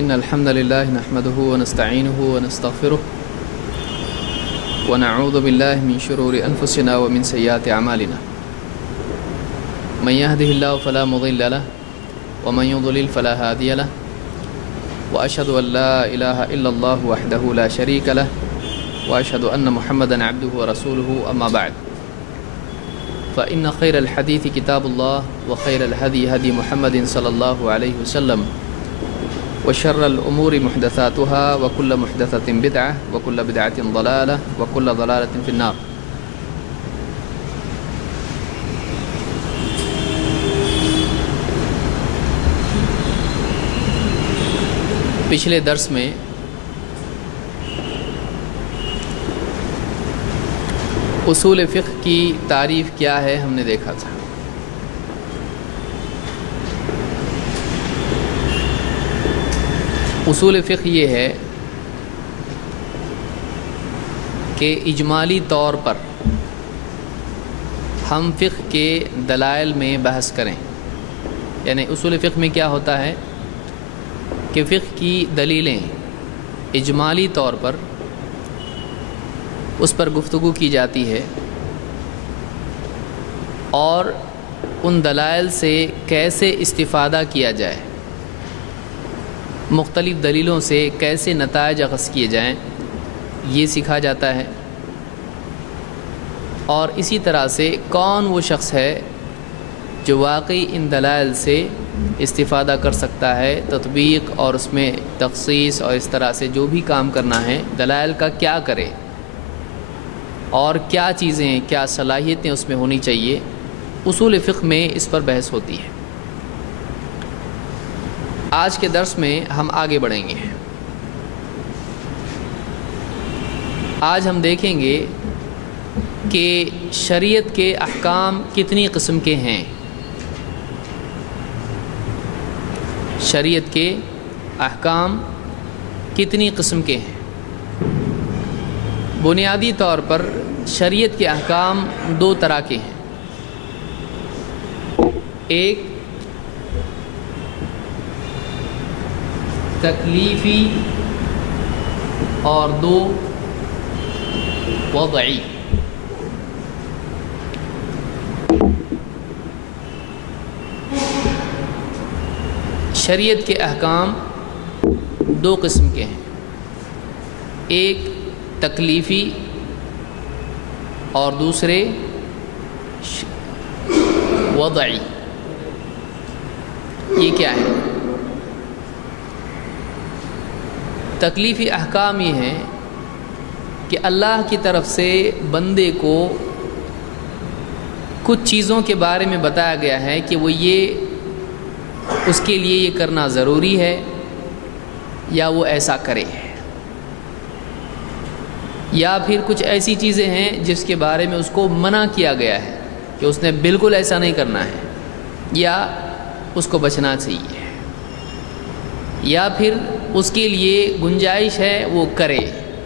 إن الحمد لله نحمده ونستعينه ونستغفره ونعوذ بالله من شرور أنفسنا ومن سيئات أعمالنا من يهده الله فلا مضل له ومن يضلل فلا هادي له وأشهد أن لا إله إلا الله وحده لا شريك له وأشهد أن محمدا عبده ورسوله أما بعد فإن خير الحديث كتاب الله وخير الهدي هدي محمد صلى الله عليه وسلم وشر الأمور محدثاتها وكل محدثة بدعة وكل بدعة ضلالة وكل ضلالة في النار۔ پچھلے درس میں اصول فقہ کی تعریف کیا ہے ہم نے دیکھا تھا۔ اصول فقہ یہ ہے کہ اجمالی طور پر ہم فقہ کے دلائل میں بحث کریں، یعنی اصول فقہ میں کیا ہوتا ہے کہ فقہ کی دلیلیں اجمالی طور پر اس پر گفتگو کی جاتی ہے اور ان دلائل سے کیسے استفادہ کیا جائے، مختلف دلیلوں سے کیسے نتائج اخذ کیے جائیں، یہ سکھا جاتا ہے۔ اور اسی طرح سے کون وہ شخص ہے جو واقعی ان دلائل سے استفادہ کر سکتا ہے، تطبیق اور اس میں تخصیص اور اس طرح سے جو بھی کام کرنا ہے دلائل کا کیا کرے اور کیا چیزیں کیا صلاحیتیں اس میں ہونی چاہیے، اصول فقہ میں اس پر بحث ہوتی ہے۔ آج کے درس میں ہم آگے بڑھیں گے۔ آج ہم دیکھیں گے کہ شریعت کے احکام کتنی قسم کے ہیں، شریعت کے احکام کتنی قسم کے ہیں۔ بنیادی طور پر شریعت کے احکام دو طرح کے ہیں، ایک تکلیفی اور دو وضعی۔ شریعت کے احکام دو قسم کے ہیں، ایک تکلیفی اور دوسرے وضعی۔ یہ کیا ہے؟ تکلیفی احکام یہ ہیں کہ اللہ کی طرف سے بندے کو کچھ چیزوں کے بارے میں بتایا گیا ہے کہ وہ یہ اس کے لیے یہ کرنا ضروری ہے یا وہ ایسا کرے، یا پھر کچھ ایسی چیزیں ہیں جس کے بارے میں اس کو منع کیا گیا ہے کہ اس نے بالکل ایسا نہیں کرنا ہے یا اس کو بچنا چاہیے، یا پھر اس کے لیے گنجائش ہے وہ کرے،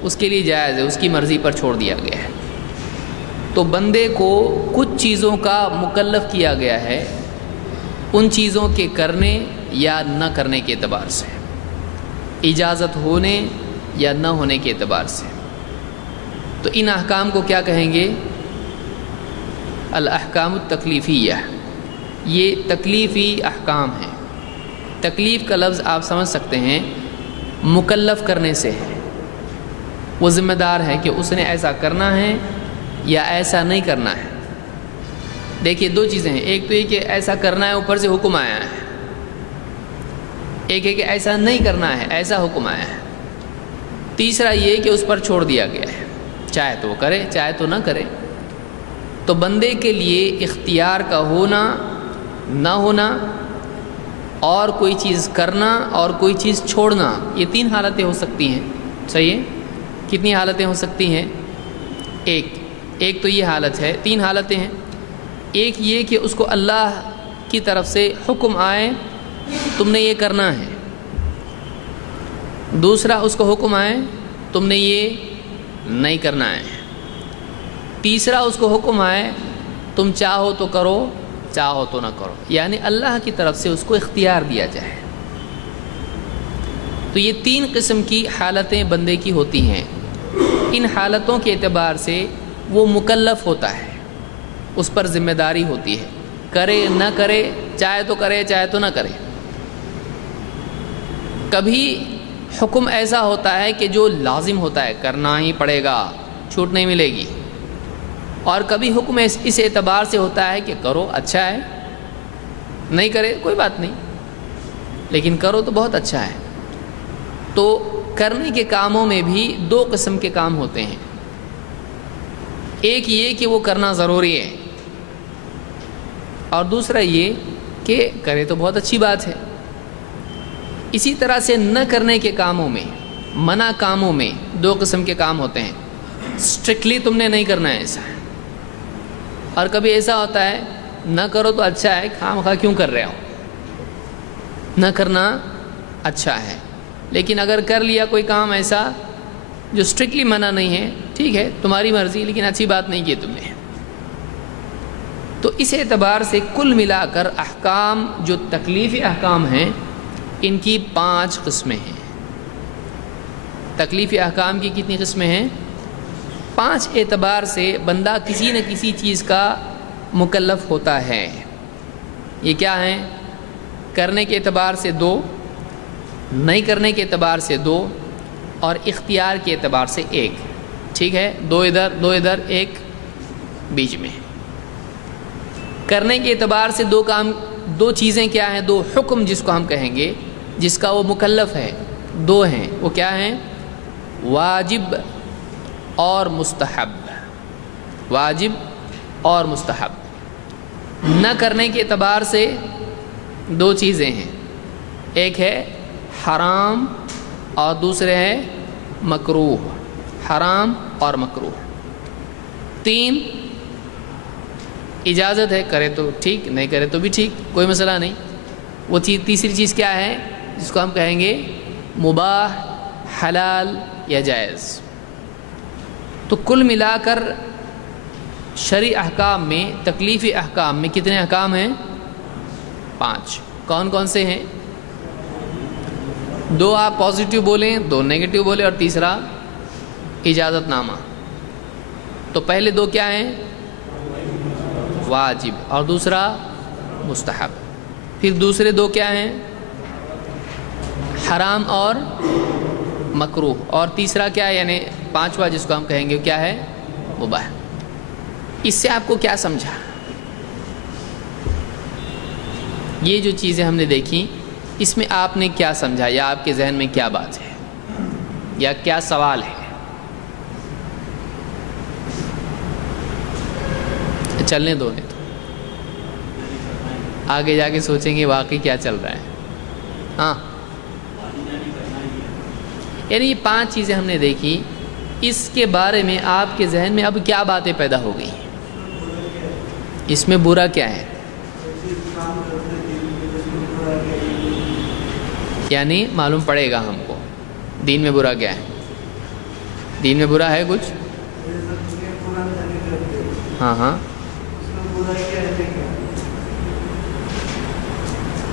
اس کے لیے جائز ہے، اس کی مرضی پر چھوڑ دیا گیا ہے۔ تو بندے کو کچھ چیزوں کا مکلف کیا گیا ہے ان چیزوں کے کرنے یا نہ کرنے کے اعتبار سے، اجازت ہونے یا نہ ہونے کے اعتبار سے۔ تو ان احکام کو کیا کہیں گے؟ الاحکام التکلیفیہ۔ یہ تکلیفی احکام ہیں۔ تکلیف کا لفظ آپ سمجھ سکتے ہیں مکلف کرنے سے ہے، وہ ذمہ دار ہے کہ اس نے ایسا کرنا ہے یا ایسا نہیں کرنا ہے۔ دیکھیے دو چیزیں ہیں، ایک تو یہ کہ ایسا کرنا ہے اوپر سے حکم آیا ہے، ایک ہے کہ ایسا نہیں کرنا ہے ایسا حکم آیا ہے، تیسرا یہ کہ اس پر چھوڑ دیا گیا ہے، چاہے تو وہ کرے چاہے تو نہ کرے۔ تو بندے کے لیے اختیار کا ہونا نہ ہونا اور کوئی چیز کرنا اور کوئی چیز چھوڑنا، یہ تین حالتیں ہو سکتی ہیں، صحیح ہے؟ کتنی حالتیں ہو سکتی ہیں؟ ایک تو یہ حالت ہے، تین حالتیں ہیں۔ ایک یہ کہ اس کو اللہ کی طرف سے حکم آئے تم نے یہ کرنا ہے، دوسرا اس کو حکم آئے تم نے یہ نہیں کرنا ہے، تیسرا اس کو حکم آئے تم چاہو تو کرو چاہو تو نہ کرو، یعنی اللہ کی طرف سے اس کو اختیار دیا جائے۔ تو یہ 3 قسم کی حالتیں بندے کی ہوتی ہیں. ان حالتوں کے اعتبار سے وہ مکلف ہوتا ہے، اس پر ذمہ داری ہوتی ہے، کرے نہ کرے، چاہے تو کرے چاہے تو نہ کرے. کبھی حکم ایسا ہوتا ہے کہ جو لازم ہوتا ہے، کرنا ہی پڑے گا، چھوٹ نہیں ملے گی. اور کبھی حکم اس اعتبار سے ہوتا ہے کہ کرو اچھا ہے، نہیں کرے کوئی بات نہیں، لیکن کرو تو بہت اچھا ہے. تو کرنے کے کاموں میں بھی 2 قسم کے کام ہوتے ہیں. ایک یہ کہ وہ کرنا ضروری ہے، اور دوسرا یہ کہ کرے تو بہت اچھی بات ہے. اسی طرح سے نہ کرنے کے کاموں میں، منع کاموں میں 2 قسم کے کام ہوتے ہیں. اسٹرکٹلی تم نے نہیں کرنا ہے ایسا، اور کبھی ایسا ہوتا ہے نہ کرو تو اچھا ہے، خواہ کیوں کر رہے ہو، نہ کرنا اچھا ہے. لیکن اگر کر لیا کوئی کام ایسا جو اسٹرکٹلی منع نہیں ہے، ٹھیک ہے تمہاری مرضی، لیکن اچھی بات نہیں کی تم نے. تو اس اعتبار سے کل ملا کر احکام جو تکلیفی احکام ہیں، ان کی 5 قسمیں ہیں. تکلیفی احکام کی کتنی قسمیں ہیں؟ 5 اعتبار سے بندہ کسی نہ کسی چیز کا مکلف ہوتا ہے. یہ کیا ہیں؟ کرنے کے اعتبار سے 2، نہیں کرنے کے اعتبار سے 2، اور اختیار کے اعتبار سے 1. ٹھیک ہے، 2 ادھر 2 ادھر، 1 بیچ میں. کرنے کے اعتبار سے 2 کام، 2 چیزیں کیا ہیں؟ 2 حکم جس کو ہم کہیں گے، جس کا وہ مکلف ہے، 2 ہیں. وہ کیا ہیں؟ واجب اور مستحب. واجب اور مستحب. نہ کرنے کے اعتبار سے 2 چیزیں ہیں، ایک ہے حرام اور دوسرے ہے مکروہ. حرام اور مکروہ. 3 اجازت ہے، کرے تو ٹھیک، نہیں کرے تو بھی ٹھیک، کوئی مسئلہ نہیں. وہ تیسری چیز کیا ہے جس کو ہم کہیں گے مباح، حلال یا جائز. تو کل ملا کر شرعی احکام میں، تکلیفی احکام میں کتنے احکام ہیں؟ 5. کون کون سے ہیں؟ 2 آپ پازیٹیو بولیں، 2 نیگیٹو بولیں، اور تیسرا اجازت نامہ. تو پہلے 2 کیا ہیں؟ واجب، اور دوسرا مستحب. پھر دوسرے 2 کیا ہیں؟ حرام اور مکروہ. اور تیسرا کیا ہے، یعنی 5واں جس کو ہم کہیں گے کیا ہے؟ مباح. اس سے آپ کو کیا سمجھا؟ یہ جو چیزیں ہم نے دیکھی، اس میں آپ نے کیا سمجھا، یا آپ کے ذہن میں کیا بات ہے، یا کیا سوال ہے؟ چلنے دو، نہیں تو آگے جا کے سوچیں گے واقعی کیا چل رہا ہے. ہاں، یعنی یہ 5 چیزیں ہم نے دیکھی، اس کے بارے میں آپ کے ذہن میں اب کیا باتیں پیدا ہو گئی؟ اس میں برا کیا ہے؟ یعنی معلوم پڑے گا ہم کو دین میں برا کیا ہے. دین میں برا ہے کچھ؟ ہاں ہاں،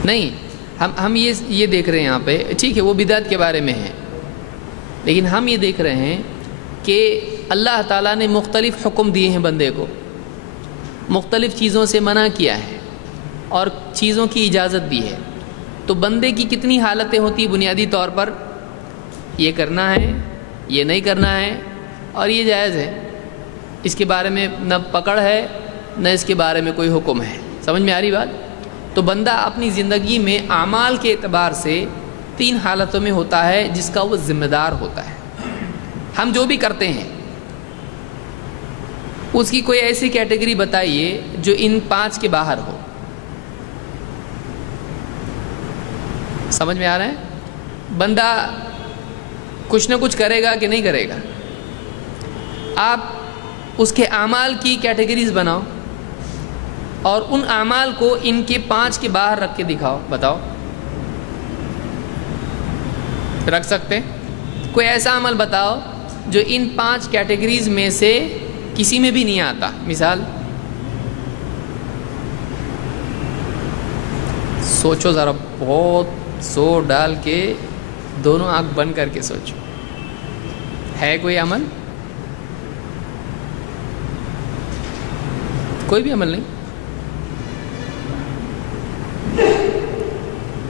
نہیں، ہم یہ دیکھ رہے ہیں یہاں پہ، ٹھیک ہے وہ بدعت کے بارے میں ہے، لیکن ہم یہ دیکھ رہے ہیں کہ اللہ تعالیٰ نے مختلف حکم دیے ہیں بندے کو، مختلف چیزوں سے منع کیا ہے اور چیزوں کی اجازت دی ہے. تو بندے کی کتنی حالتیں ہوتی ہیں بنیادی طور پر؟ یہ کرنا ہے، یہ نہیں کرنا ہے، اور یہ جائز ہے. اس کے بارے میں نہ پکڑ ہے، نہ اس کے بارے میں کوئی حکم ہے. سمجھ میں آ رہی بات؟ تو بندہ اپنی زندگی میں اعمال کے اعتبار سے 3 حالتوں میں ہوتا ہے جس کا وہ ذمہ دار ہوتا ہے. ہم جو بھی کرتے ہیں اس کی کوئی ایسی کیٹیگری بتائیے جو ان 5 کے باہر ہو. سمجھ میں آ رہا ہے؟ بندہ کچھ نہ کچھ کرے گا کہ نہیں کرے گا. آپ اس کے اعمال کی کیٹیگریز بناؤ اور ان اعمال کو ان کے 5 کے باہر رکھ کے دکھاؤ. بتاؤ، رکھ سکتے؟ کوئی ایسا عمل بتاؤ جو ان 5 کیٹیگریز میں سے کسی میں بھی نہیں آتا. مثال سوچو ذرا، بہت زور ڈال کے دونوں آنکھ بند کر کے سوچو، ہے کوئی عمل؟ کوئی بھی عمل نہیں۔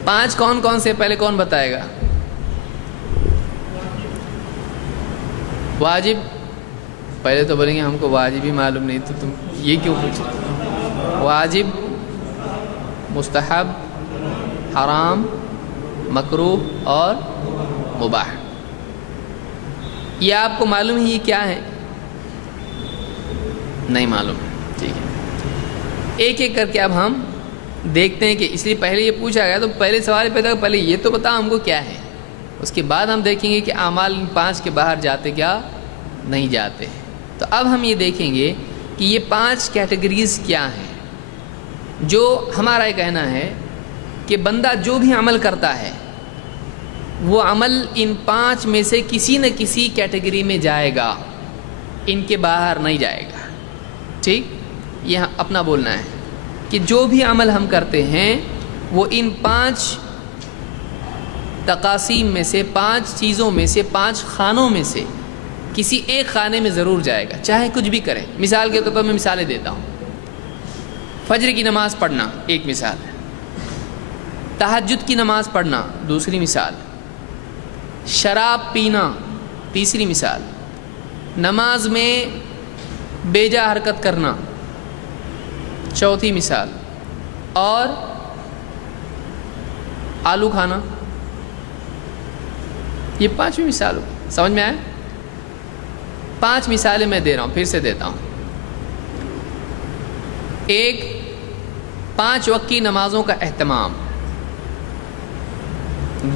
5 کون کون سے پہلے کون بتائے گا؟ واجب، پہلے تو بولیں گے ہم کو واجب ہی معلوم نہیں، تو تم یہ کیوں پوچھے؟ واجب، مستحب، حرام، مکروہ اور مباح، یہ آپ کو معلوم ہے یہ کیا ہے؟ نہیں معلوم، ٹھیک ہے۔ ایک ایک کر کے اب ہم دیکھتے ہیں کہ اس لیے پہلے یہ پوچھا گیا تو پہلے سوال پیدا کہ پہلے یہ تو بتا ہم کو کیا ہے، اس کے بعد ہم دیکھیں گے کہ اعمال 5 کے باہر جاتے کیا نہیں جاتے۔ تو اب ہم یہ دیکھیں گے کہ یہ 5 کیٹیگریز کیا ہیں۔ جو ہمارا یہ کہنا ہے کہ بندہ جو بھی عمل کرتا ہے وہ عمل ان 5 میں سے کسی نہ کسی کیٹیگری میں جائے گا، ان کے باہر نہیں جائے گا، ٹھیک؟ یہ اپنا بولنا ہے کہ جو بھی عمل ہم کرتے ہیں وہ ان 5 تقاسیم میں سے، 5 چیزوں میں سے، 5 خانوں میں سے کسی ایک خانے میں ضرور جائے گا، چاہے کچھ بھی کرے۔ مثال کے طور پر میں مثالیں دیتا ہوں۔ فجر کی نماز پڑھنا ایک مثال ہے، تہجد کی نماز پڑھنا دوسری مثال، شراب پینا تیسری مثال، نماز میں بیجا حرکت کرنا چوتھی مثال، اور آلو کھانا، یہ 5ویں مثال ہو۔ سمجھ میں آئے؟ 5 مثالیں میں دے رہا ہوں، پھر سے دیتا ہوں۔ ایک، 5 وقت کی نمازوں کا اہتمام۔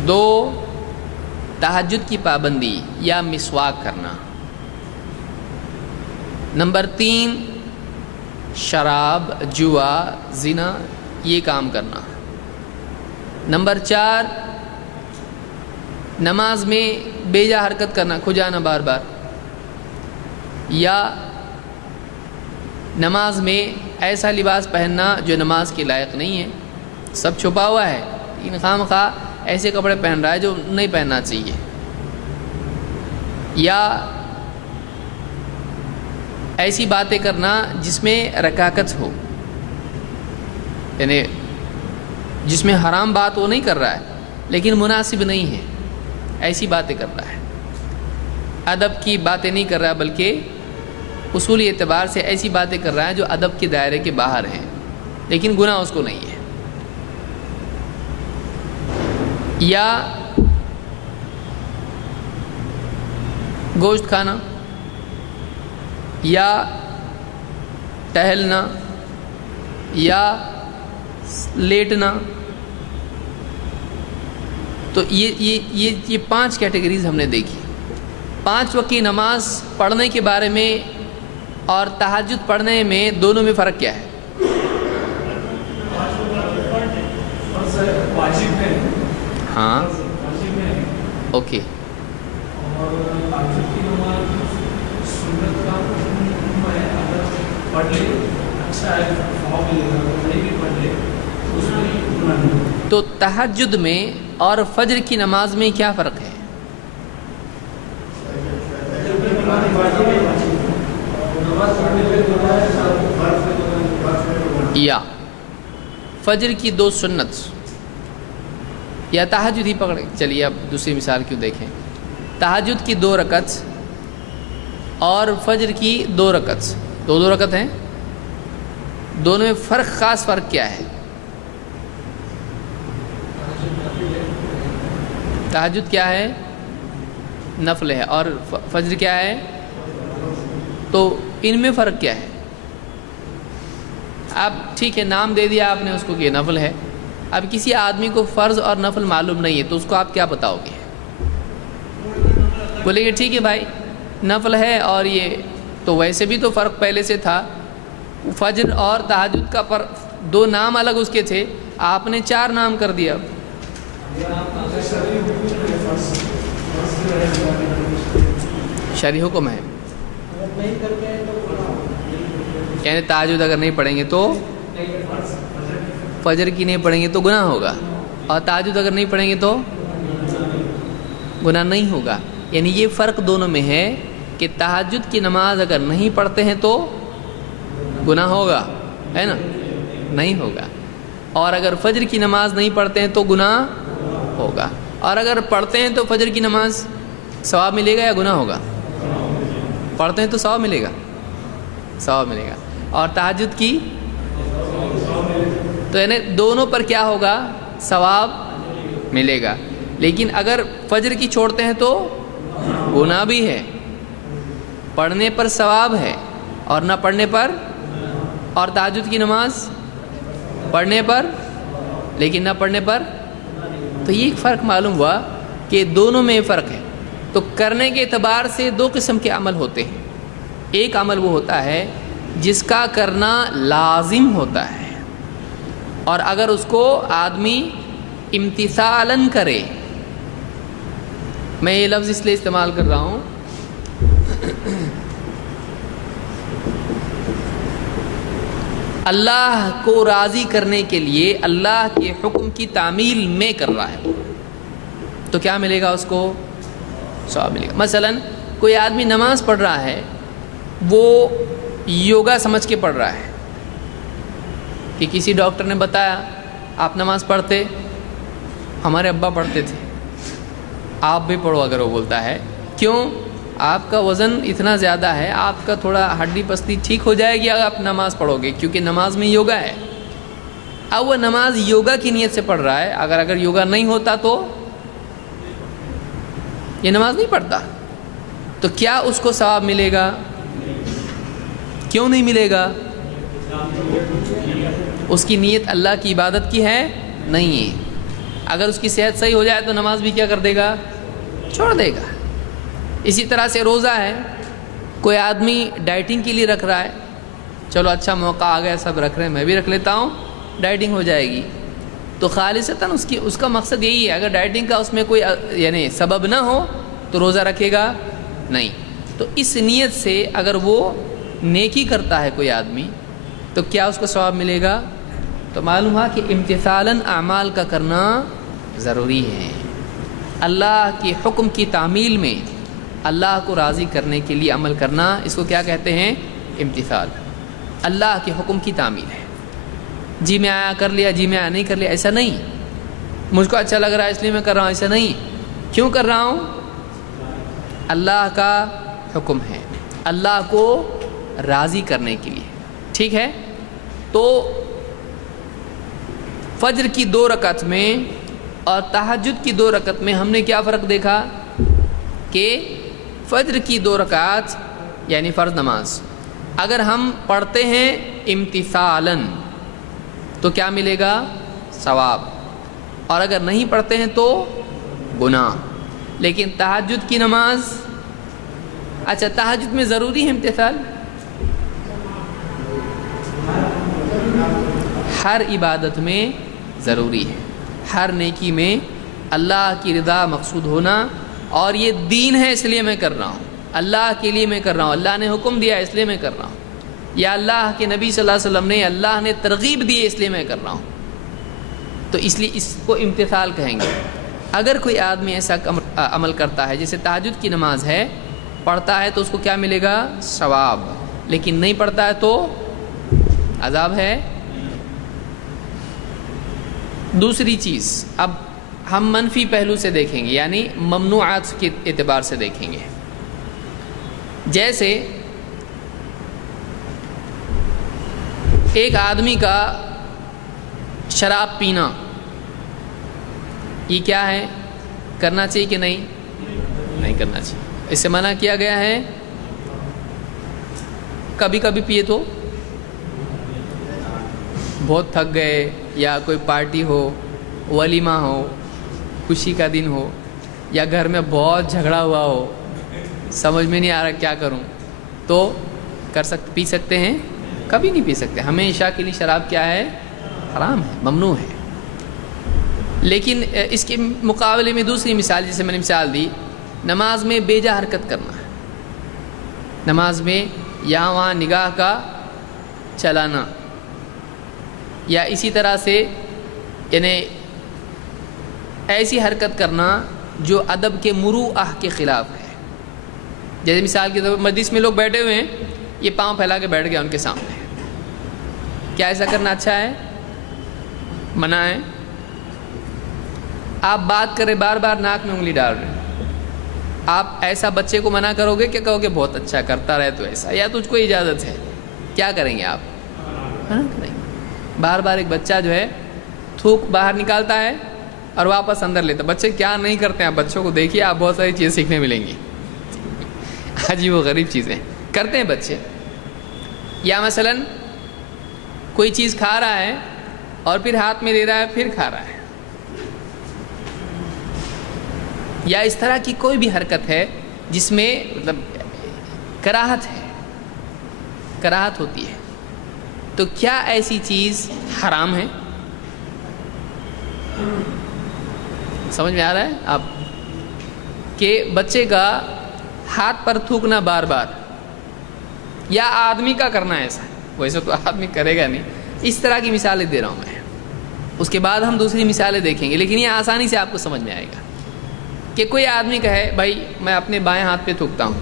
2، تہجد کی پابندی یا مسواک کرنا۔ نمبر 3، شراب، جوا، زنا، یہ کام کرنا۔ نمبر 4، نماز میں بیجا حرکت کرنا، کھجانا بار بار، یا نماز میں ایسا لباس پہننا جو نماز کے لائق نہیں ہے، سب چھپا ہوا ہے لیکن خواہ ایسے کپڑے پہن رہا ہے جو نہیں پہننا چاہیے، یا ایسی باتیں کرنا جس میں رکاکت ہو، یعنی جس میں حرام بات وہ نہیں کر رہا ہے لیکن مناسب نہیں ہے، ایسی باتیں کر رہا ہے۔ ادب کی باتیں نہیں کر رہا بلکہ اصولی اعتبار سے ایسی باتیں کر رہا ہے جو ادب کے دائرے کے باہر ہیں لیکن گناہ اس کو نہیں ہے۔ یا گوشت کھانا، یا ٹہلنا، یا لیٹنا۔ تو یہ 5 کیٹیگریز ہم نے دیکھی۔ 5 وقت کی نماز پڑھنے کے بارے میں اور تہجد پڑھنے میں دونوں میں فرق کیا ہے؟ ہاں، اوکے۔ تو تہجد میں اور فجر کی نماز میں کیا فرق ہے؟ یا فجر کی 2 سنت، یا تہجد ہی پکڑیں، چلیے اب دوسری مثال کیوں دیکھیں۔ تہجد کی 2 رکعت اور فجر کی 2 رکعت، 2 رکعت ہیں، دونوں میں فرق، خاص فرق کیا ہے؟ تہجد کیا ہے؟ نفل ہے، اور فجر کیا ہے؟ تو ان میں فرق کیا ہے؟ اب ٹھیک ہے، نام دے دیا آپ نے اس کو کہ نفل ہے، اب کسی آدمی کو فرض اور نفل معلوم نہیں ہے تو اس کو آپ کیا بتاؤ گے؟ بولے گے ٹھیک ہے بھائی نفل ہے، اور یہ تو ویسے بھی تو فرق پہلے سے تھا، فجر اور تہجد کا 2 نام الگ اس کے تھے، آپ نے 4 نام کر دیا۔ شرعی حکم ہے، یعنی تہجد اگر نہیں پڑھیں گے تو فجر کی نہیں پڑھیں گے تو گناہ ہوگا، اور تہجد اگر نہیں پڑھیں گے تو گناہ نہیں ہوگا. یعنی یہ فرق دونوں میں ہے کہ تہجد کی نماز اگر نہیں پڑھتے ہیں تو گناہ ہوگا، ہے نا، نہیں ہوگا. اور اگر فجر کی نماز نہیں پڑھتے ہیں تو گناہ ہوگا. اور اگر پڑھتے ہیں تو فجر کی نماز ثواب ملے گا یا گناہ ہوگا؟ پڑھتے ہیں تو ثواب ملے گا، ثواب ملے گا. اور تہجد کی تو یعنی دونوں پر کیا ہوگا؟ ثواب ملے گا. لیکن اگر فجر کی چھوڑتے ہیں تو گناہ بھی ہے، پڑھنے پر ثواب ہے اور نہ پڑھنے پر، اور تہجد کی نماز پڑھنے پر لیکن نہ پڑھنے پر. تو یہ ایک فرق معلوم ہوا کہ دونوں میں فرق ہے. تو کرنے کے اعتبار سے دو قسم کے عمل ہوتے ہیں. ایک عمل وہ ہوتا ہے جس کا کرنا لازم ہوتا ہے، اور اگر اس کو آدمی امتثالاً کرے. میں یہ لفظ اس لیے استعمال کر رہا ہوں اللہ کو راضی کرنے کے لیے اللہ کے حکم کی تعمیل میں کر رہا ہے تو کیا ملے گا؟ اس کو ثواب ملے گا. مثلا کوئی آدمی نماز پڑھ رہا ہے، وہ یوگا سمجھ کے پڑھ رہا ہے کہ کسی ڈاکٹر نے بتایا آپ نماز پڑھتے، ہمارے ابا پڑھتے تھے، آپ بھی پڑھو. اگر وہ بولتا ہے کیوں؟ آپ کا وزن اتنا زیادہ ہے، آپ کا تھوڑا ہڈی پستی ٹھیک ہو جائے گی اگر آپ نماز پڑھو گے، کیونکہ نماز میں یوگا ہے. اب وہ نماز یوگا کی نیت سے پڑھ رہا ہے. اگر یوگا نہیں ہوتا تو یہ نماز نہیں پڑھتا. تو کیا اس کو ثواب ملے گا؟ کیوں نہیں ملے گا؟ اس کی نیت اللہ کی عبادت کی ہے نہیں ہے. اگر اس کی صحت صحیح ہو جائے تو نماز بھی کیا کر دے گا؟ چھوڑ دے گا. اسی طرح سے روزہ ہے، کوئی آدمی ڈائٹنگ کے لیے رکھ رہا ہے، چلو اچھا موقع آ گیا، سب رکھ رہے ہیں میں بھی رکھ لیتا ہوں، ڈائٹنگ ہو جائے گی. تو خالصتاً اس کا مقصد یہی ہے. اگر ڈائٹنگ کا اس میں کوئی یعنی سبب نہ ہو تو روزہ رکھے گا نہیں. تو اس نیت سے اگر وہ نیکی کرتا ہے کوئی آدمی تو کیا اس کو ثواب ملے گا؟ تو معلوم ہوا کہ امتثالاً اعمال کا کرنا ضروری ہے. اللہ کے حکم کی تعمیل میں اللہ کو راضی کرنے کے لیے عمل کرنا، اس کو کیا کہتے ہیں؟ امتثال. اللہ کے حکم کی تعمیل ہے. جی میں آیا کر لیا، جی میں آیا نہیں کر لیا، ایسا نہیں. مجھ کو اچھا لگ رہا ہے اس لیے میں کر رہا ہوں، ایسا نہیں. کیوں کر رہا ہوں؟ اللہ کا حکم ہے، اللہ کو راضی کرنے کے لیے. ٹھیک ہے. تو فجر کی 2 رکعت میں اور تہجد کی 2 رکعت میں ہم نے کیا فرق دیکھا کہ فجر کی 2 رکعت یعنی فرض نماز اگر ہم پڑھتے ہیں امتثالاً تو کیا ملے گا؟ ثواب. اور اگر نہیں پڑھتے ہیں تو گناہ. لیکن تہجد کی نماز، اچھا تہجد میں ضروری ہے امتثال؟ ہر عبادت میں ضروری ہے، ہر نیکی میں اللہ کی رضا مقصود ہونا. اور یہ دین ہے اس لیے میں کر رہا ہوں، اللہ کے لیے میں کر رہا ہوں، اللہ نے حکم دیا اس لیے میں کر رہا ہوں، یا اللہ کے نبی صلی اللہ علیہ وسلم نے، اللہ نے ترغیب دی اس لیے میں کر رہا ہوں. تو اس لیے اس کو امتثال کہیں گے. اگر کوئی آدمی ایسا عمل کرتا ہے جیسے تہجد کی نماز ہے، پڑھتا ہے تو اس کو کیا ملے گا؟ ثواب. لیکن نہیں پڑھتا ہے تو عذاب ہے. دوسری چیز اب ہم منفی پہلو سے دیکھیں گے، یعنی ممنوعات کے اعتبار سے دیکھیں گے. جیسے ایک آدمی کا شراب پینا، یہ کیا ہے؟ کرنا چاہیے کہ نہیں؟ نہیں کرنا چاہیے. اس سے منع کیا گیا ہے. کبھی کبھی پیے تو بہت تھک گئے، یا کوئی پارٹی ہو، ولیمہ ہو، خوشی کا دن ہو، یا گھر میں بہت جھگڑا ہوا ہو، سمجھ میں نہیں آ رہا کیا کروں، تو پی سکتے ہیں. کبھی نہیں پی سکتے. ہمیشہ کے لیے شراب کیا ہے؟ حرام ہے، ممنوع ہے. لیکن اس کے مقابلے میں دوسری مثال، جیسے میں نے مثال دی، نماز میں بے جا حرکت کرنا ہے. نماز میں یہاں وہاں نگاہ کا چلانا، یا اسی طرح سے یعنی ایسی حرکت کرنا جو ادب کے مروءہ کے خلاف ہے. جیسے مثال کے طور پر مجلس میں لوگ بیٹھے ہوئے ہیں, یہ پاؤں پھیلا کے بیٹھ گیا ان کے سامنے, کیا ایسا کرنا اچھا ہے؟ منع ہے. آپ بات کریں بار بار ناک میں انگلی ڈال رہے ہیں, آپ ایسا بچے کو منع کرو گے کہ کہو گے بہت اچھا کرتا رہے تو ایسا, یا تجھ کو اجازت ہے, کیا کریں گے آپ؟ منع کریں گے. بار بار ایک بچہ جو ہے تھوک باہر نکالتا ہے اور واپس اندر لیتا. بچے کیا نہیں کرتے ہیں, آپ بچوں کو دیکھیے, آپ بہت ساری چیزیں سیکھنے ملیں گی. عجیب و غریب چیزیں کرتے ہیں بچے. یا مثلا کوئی چیز کھا رہا ہے اور پھر ہاتھ میں لے رہا ہے پھر کھا رہا ہے, یا اس طرح کی کوئی بھی حرکت ہے جس میں مطلب کراہت ہے, کراہت ہوتی ہے, تو کیا ایسی چیز حرام ہے؟ سمجھ میں آ رہا ہے آپ کہ بچے کا ہاتھ پر تھوکنا بار بار, یا آدمی کا کرنا ایسا, ویسے تو آدمی کرے گا نہیں. اس طرح کی مثالیں دے رہا ہوں میں, اس کے بعد ہم دوسری مثالیں دیکھیں گے, لیکن یہ آسانی سے آپ کو سمجھ میں آئے گا کہ کوئی آدمی کہے بھائی میں اپنے بائیں ہاتھ پہ تھوکتا ہوں,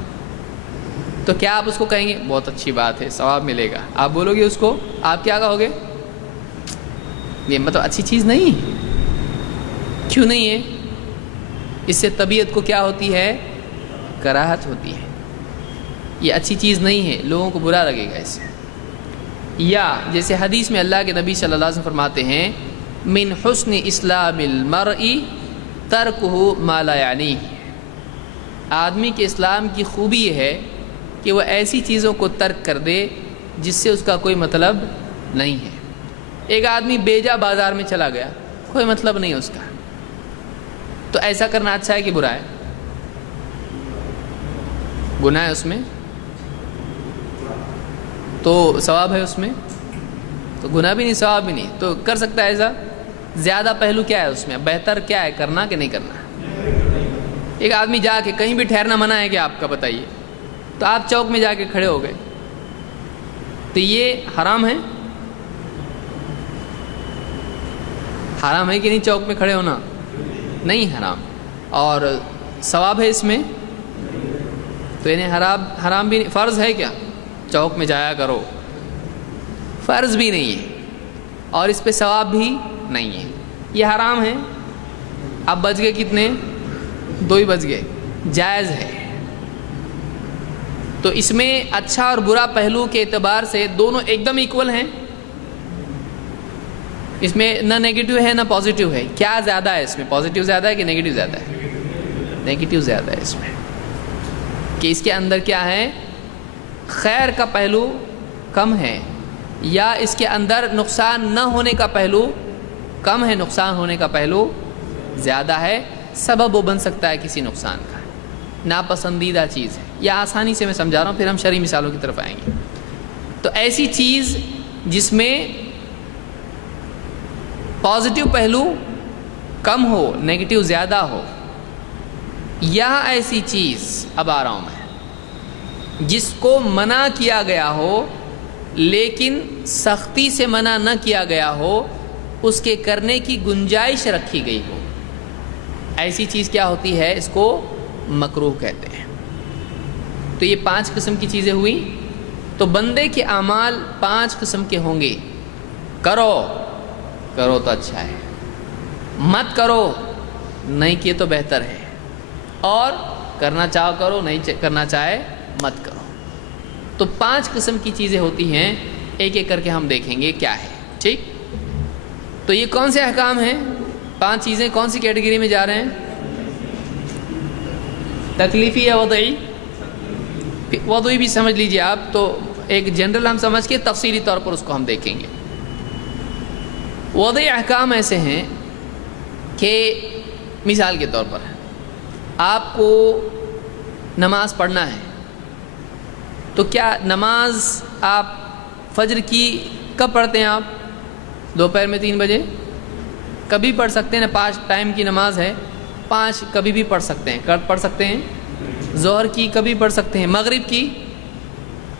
تو کیا آپ اس کو کہیں گے بہت اچھی بات ہے ثواب ملے گا؟ آپ بولو گے اس کو, آپ کیا کہو گے؟ یہ مطلب اچھی چیز نہیں ہے. کیوں نہیں ہے؟ اس سے طبیعت کو کیا ہوتی ہے؟ کراہت ہوتی ہے. یہ اچھی چیز نہیں ہے, لوگوں کو برا لگے گا اس سے. یا جیسے حدیث میں اللہ کے نبی صلی اللہ علیہ وسلم فرماتے ہیں من حسن اسلام المرء ترکہ ما لا یعنیہ, آدمی کے اسلام کی خوبی یہ ہے کہ وہ ایسی چیزوں کو ترک کر دے جس سے اس کا کوئی مطلب نہیں ہے. ایک آدمی بیجا بازار میں چلا گیا, کوئی مطلب نہیں اس کا, تو ایسا کرنا اچھا ہے کہ برا ہے؟ گناہ ہے اس میں, تو ثواب ہے اس میں, تو گناہ بھی نہیں ثواب بھی نہیں, تو کر سکتا ہے ایسا. زیادہ پہلو کیا ہے اس میں, بہتر کیا ہے, کرنا کہ نہیں کرنا؟ ایک آدمی جا کے کہیں بھی ٹھہرنا منع ہے کہ آپ کا بتائیے, تو آپ چوک میں جا کے کھڑے ہو گئے, تو یہ حرام ہے؟ حرام ہے کہ نہیں چوک میں کھڑے ہونا؟ نہیں حرام. اور ثواب ہے اس میں؟ تو انہیں حرام بھی نہیں, فرض ہے کیا چوک میں جایا کرو؟ فرض بھی نہیں ہے, اور اس پہ ثواب بھی نہیں ہے. یہ حرام ہے. اب بچ گئے کتنے؟ 2 ہی بچ گئے. جائز ہے. تو اس میں اچھا اور برا پہلو کے اعتبار سے دونوں ایک دم ایکول ہیں. اس میں نہ نیگیٹو ہے نہ پازیٹیو ہے. کیا زیادہ ہے اس میں, پازیٹیو زیادہ ہے کہ نیگیٹو زیادہ ہے؟ نیگیٹو زیادہ ہے اس میں, کہ اس کے اندر کیا ہے, خیر کا پہلو کم ہے, یا اس کے اندر نقصان نہ ہونے کا پہلو کم ہے, نقصان ہونے کا پہلو زیادہ ہے. سبب وہ بن سکتا ہے کسی نقصان کا, ناپسندیدہ چیز ہے. یا آسانی سے میں سمجھا رہا ہوں, پھر ہم شرعی مثالوں کی طرف آئیں گے. تو ایسی چیز جس میں پازیٹیو پہلو کم ہو, نیگیٹو زیادہ ہو, یا ایسی چیز, اب آ رہا ہوں میں, جس کو منع کیا گیا ہو لیکن سختی سے منع نہ کیا گیا ہو, اس کے کرنے کی گنجائش رکھی گئی ہو, ایسی چیز کیا ہوتی ہے, اس کو مکروہ کہتے ہیں. تو یہ 5 قسم کی چیزیں ہوئی. تو بندے کے اعمال 5 قسم کے ہوں گے. کرو تو اچھا ہے, مت کرو نہیں کیے تو بہتر ہے, اور کرنا چاہو کرو, نہیں کرنا چاہے مت کرو. تو 5 قسم کی چیزیں ہوتی ہیں, ایک ایک کر کے ہم دیکھیں گے کیا ہے. ٹھیک, تو یہ کون سے احکام ہیں؟ 5 چیزیں کون سی کیٹیگری میں جا رہے ہیں؟ تکلیفی یا وضعی؟ وضعی بھی سمجھ لیجئے آپ, تو ایک جنرل ہم سمجھ کے تفصیلی طور پر اس کو ہم دیکھیں گے. وضعی احکام ایسے ہیں کہ مثال کے طور پر آپ کو نماز پڑھنا ہے, تو کیا نماز آپ فجر کی کب پڑھتے ہیں؟ آپ دوپہر میں 3 بجے کبھی پڑھ سکتے ہیں نا, 5 ٹائم کی نماز ہے, 5 کبھی بھی پڑھ سکتے ہیں. کب پڑھ سکتے ہیں؟ ظہر کی کبھی پڑھ سکتے ہیں, مغرب کی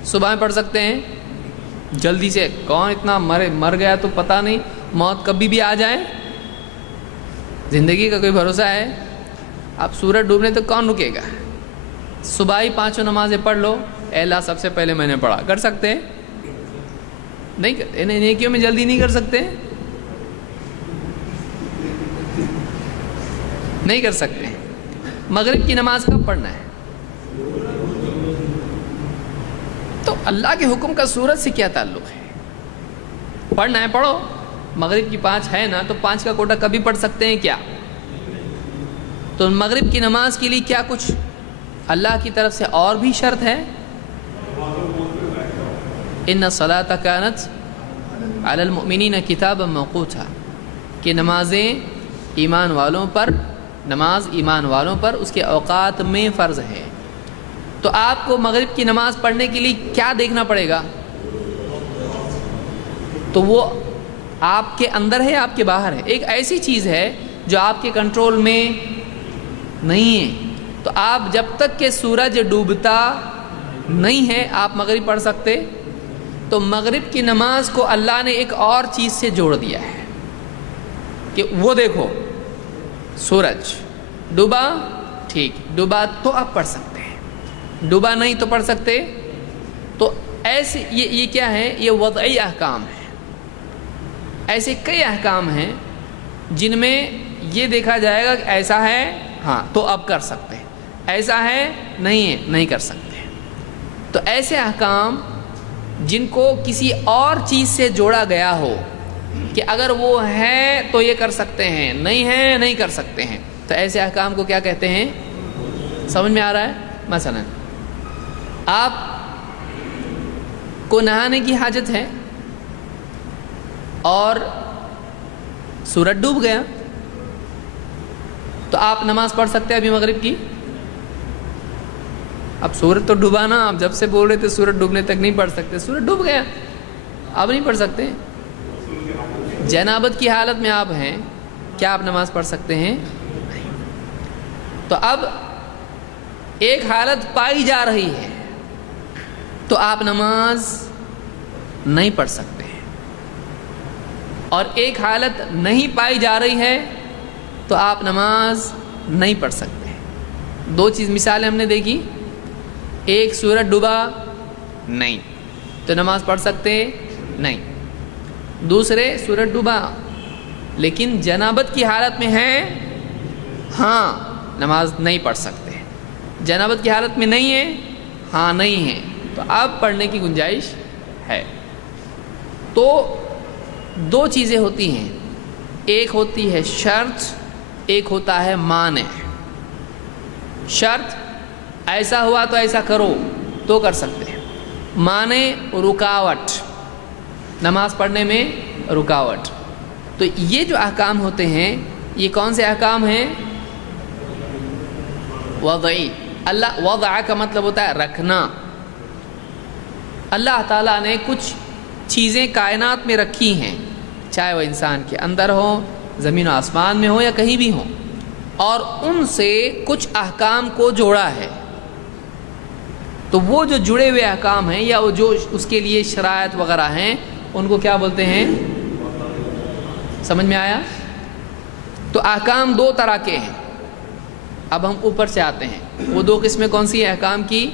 صبح میں پڑھ سکتے ہیں. جلدی سے, کون اتنا مر گیا تو پتہ نہیں, موت کبھی بھی آ جائے, زندگی کا کوئی بھروسہ ہے؟ اب سورج ڈوبنے تک کون رکے گا؟ صبح ہی 5 نمازیں پڑھ لو، اے اللہ سب سے پہلے میں نے پڑھا، کر سکتے ہیں؟ نہیں کرتے، نیکیوں میں جلدی نہیں کر سکتے، نہیں کر سکتے۔ مغرب کی نماز کب پڑھنا ہے؟ تو اللہ کے حکم کا سورج سے کیا تعلق ہے؟ پڑھنا ہے پڑھو، مغرب کی 5 ہے نا، تو 5 کا کوٹا کبھی پڑھ سکتے ہیں کیا؟ تو مغرب کی نماز کے لیے کیا کچھ اللہ کی طرف سے اور بھی شرط ہے؟ ان الصلاۃ کانت علی المؤمنین کتابا موقوتا، کہ نمازیں ایمان والوں پر، نماز ایمان والوں پر اس کے اوقات میں فرض ہے۔ تو آپ کو مغرب کی نماز پڑھنے کے لیے کیا دیکھنا پڑے گا؟ تو وہ آپ کے اندر ہے، آپ کے باہر ہے، ایک ایسی چیز ہے جو آپ کے کنٹرول میں نہیں ہے۔ تو آپ جب تک کہ سورج ڈوبتا نہیں ہے آپ مغرب پڑھ سکتے؟ تو مغرب کی نماز کو اللہ نے ایک اور چیز سے جوڑ دیا ہے کہ وہ دیکھو سورج ڈوبا، ٹھیک، ڈوبا تو آپ پڑھ سکتے ہیں، ڈوبا نہیں تو پڑھ سکتے۔ تو ایسے یہ کیا ہے؟ یہ وضعی احکام ہے۔ ایسے کئی احکام ہیں جن میں یہ دیکھا جائے گا کہ ایسا ہے ہاں تو اب کر سکتے ہیں، ایسا ہے نہیں ہے نہیں کر سکتے۔ تو ایسے احکام جن کو کسی اور چیز سے جوڑا گیا ہو کہ اگر وہ ہے تو یہ کر سکتے ہیں، نہیں ہے نہیں کر سکتے ہیں، تو ایسے احکام کو کیا کہتے ہیں؟ سمجھ میں آ رہا ہے؟ مثلا آپ کو نہانے کی حاجت ہے اور سورج ڈوب گیا، تو آپ نماز پڑھ سکتے ہیں ابھی مغرب کی؟ اب سورج تو ڈوبا نا، آپ جب سے بول رہے تھے سورج ڈوبنے تک نہیں پڑھ سکتے، سورج ڈوب گیا اب نہیں پڑھ سکتے۔ جنابت کی حالت میں آپ ہیں، کیا آپ نماز پڑھ سکتے ہیں؟ نہیں۔ تو اب ایک حالت پائی جا رہی ہے تو آپ نماز نہیں پڑھ سکتے ہیں، اور ایک حالت نہیں پائی جا رہی ہے تو آپ نماز نہیں پڑھ سکتے۔ دو چیز مثالیں ہم نے دیکھی، ایک سورج ڈوبا نہیں تو نماز پڑھ سکتے نہیں، دوسرے سورج ڈوبا لیکن جنابت کی حالت میں ہے ہاں نماز نہیں پڑھ سکتے، جنابت کی حالت میں نہیں ہے ہاں نہیں ہے، تو اب پڑھنے کی گنجائش ہے۔ تو دو چیزیں ہوتی ہیں، ایک ہوتی ہے شرط، ایک ہوتا ہے مانع۔ شرط ایسا ہوا تو ایسا کرو تو کر سکتے ہیں، مانع رکاوٹ، نماز پڑھنے میں رکاوٹ۔ تو یہ جو احکام ہوتے ہیں یہ کون سے احکام ہیں؟ وضعی۔ اللہ وضع کا مطلب ہوتا ہے رکھنا۔ اللہ تعالیٰ نے کچھ چیزیں کائنات میں رکھی ہیں، چاہے وہ انسان کے اندر ہو، زمین و آسمان میں ہو یا کہیں بھی ہو، اور ان سے کچھ احکام کو جوڑا ہے۔ تو وہ جو جڑے ہوئے احکام ہیں یا وہ جو اس کے لیے شرائط وغیرہ ہیں ان کو کیا بولتے ہیں؟ سمجھ میں آیا؟ تو احکام دو طرح کے ہیں۔ اب ہم اوپر سے آتے ہیں، وہ دو قسمیں کون سی ہیں احکام کی؟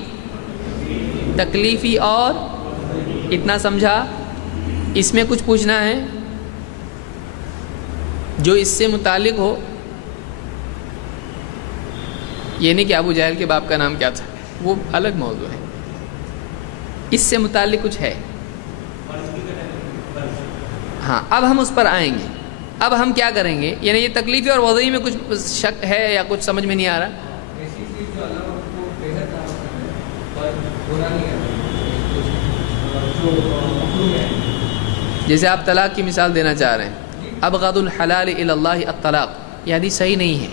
تکلیفی اور اتنا سمجھا؟ اس میں کچھ پوچھنا ہے جو اس سے متعلق ہو؟ یہ نہیں کہ ابو جہل کے باپ کا نام کیا تھا، وہ الگ موضوع ہے، اس سے متعلق کچھ ہے؟ ہاں اب ہم اس پر آئیں گے۔ اب ہم کیا کریں گے؟ یعنی یہ تکلیفی اور وضعی میں کچھ شک ہے یا کچھ سمجھ میں نہیں آ رہا؟ جیسے آپ طلاق کی مثال دینا چاہ رہے ہیں، ابغض الحلال الی اللہ الطلاق، یہ حدیث صحیح نہیں ہے۔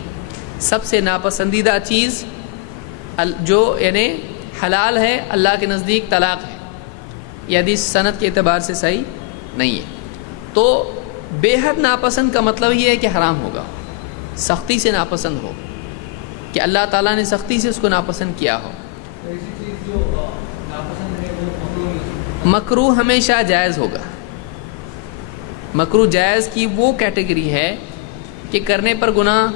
سب سے ناپسندیدہ چیز جو یعنی حلال ہے اللہ کے نزدیک طلاق ہے، یہ حدیث سند کے اعتبار سے صحیح نہیں ہے۔ تو بے حد ناپسند کا مطلب یہ ہے کہ حرام ہوگا، سختی سے ناپسند ہو، کہ اللہ تعالیٰ نے سختی سے اس کو ناپسند کیا ہو۔ مکروہ ہمیشہ جائز ہوگا۔ مکروہ جائز کی وہ کیٹیگری ہے کہ کرنے پر گناہ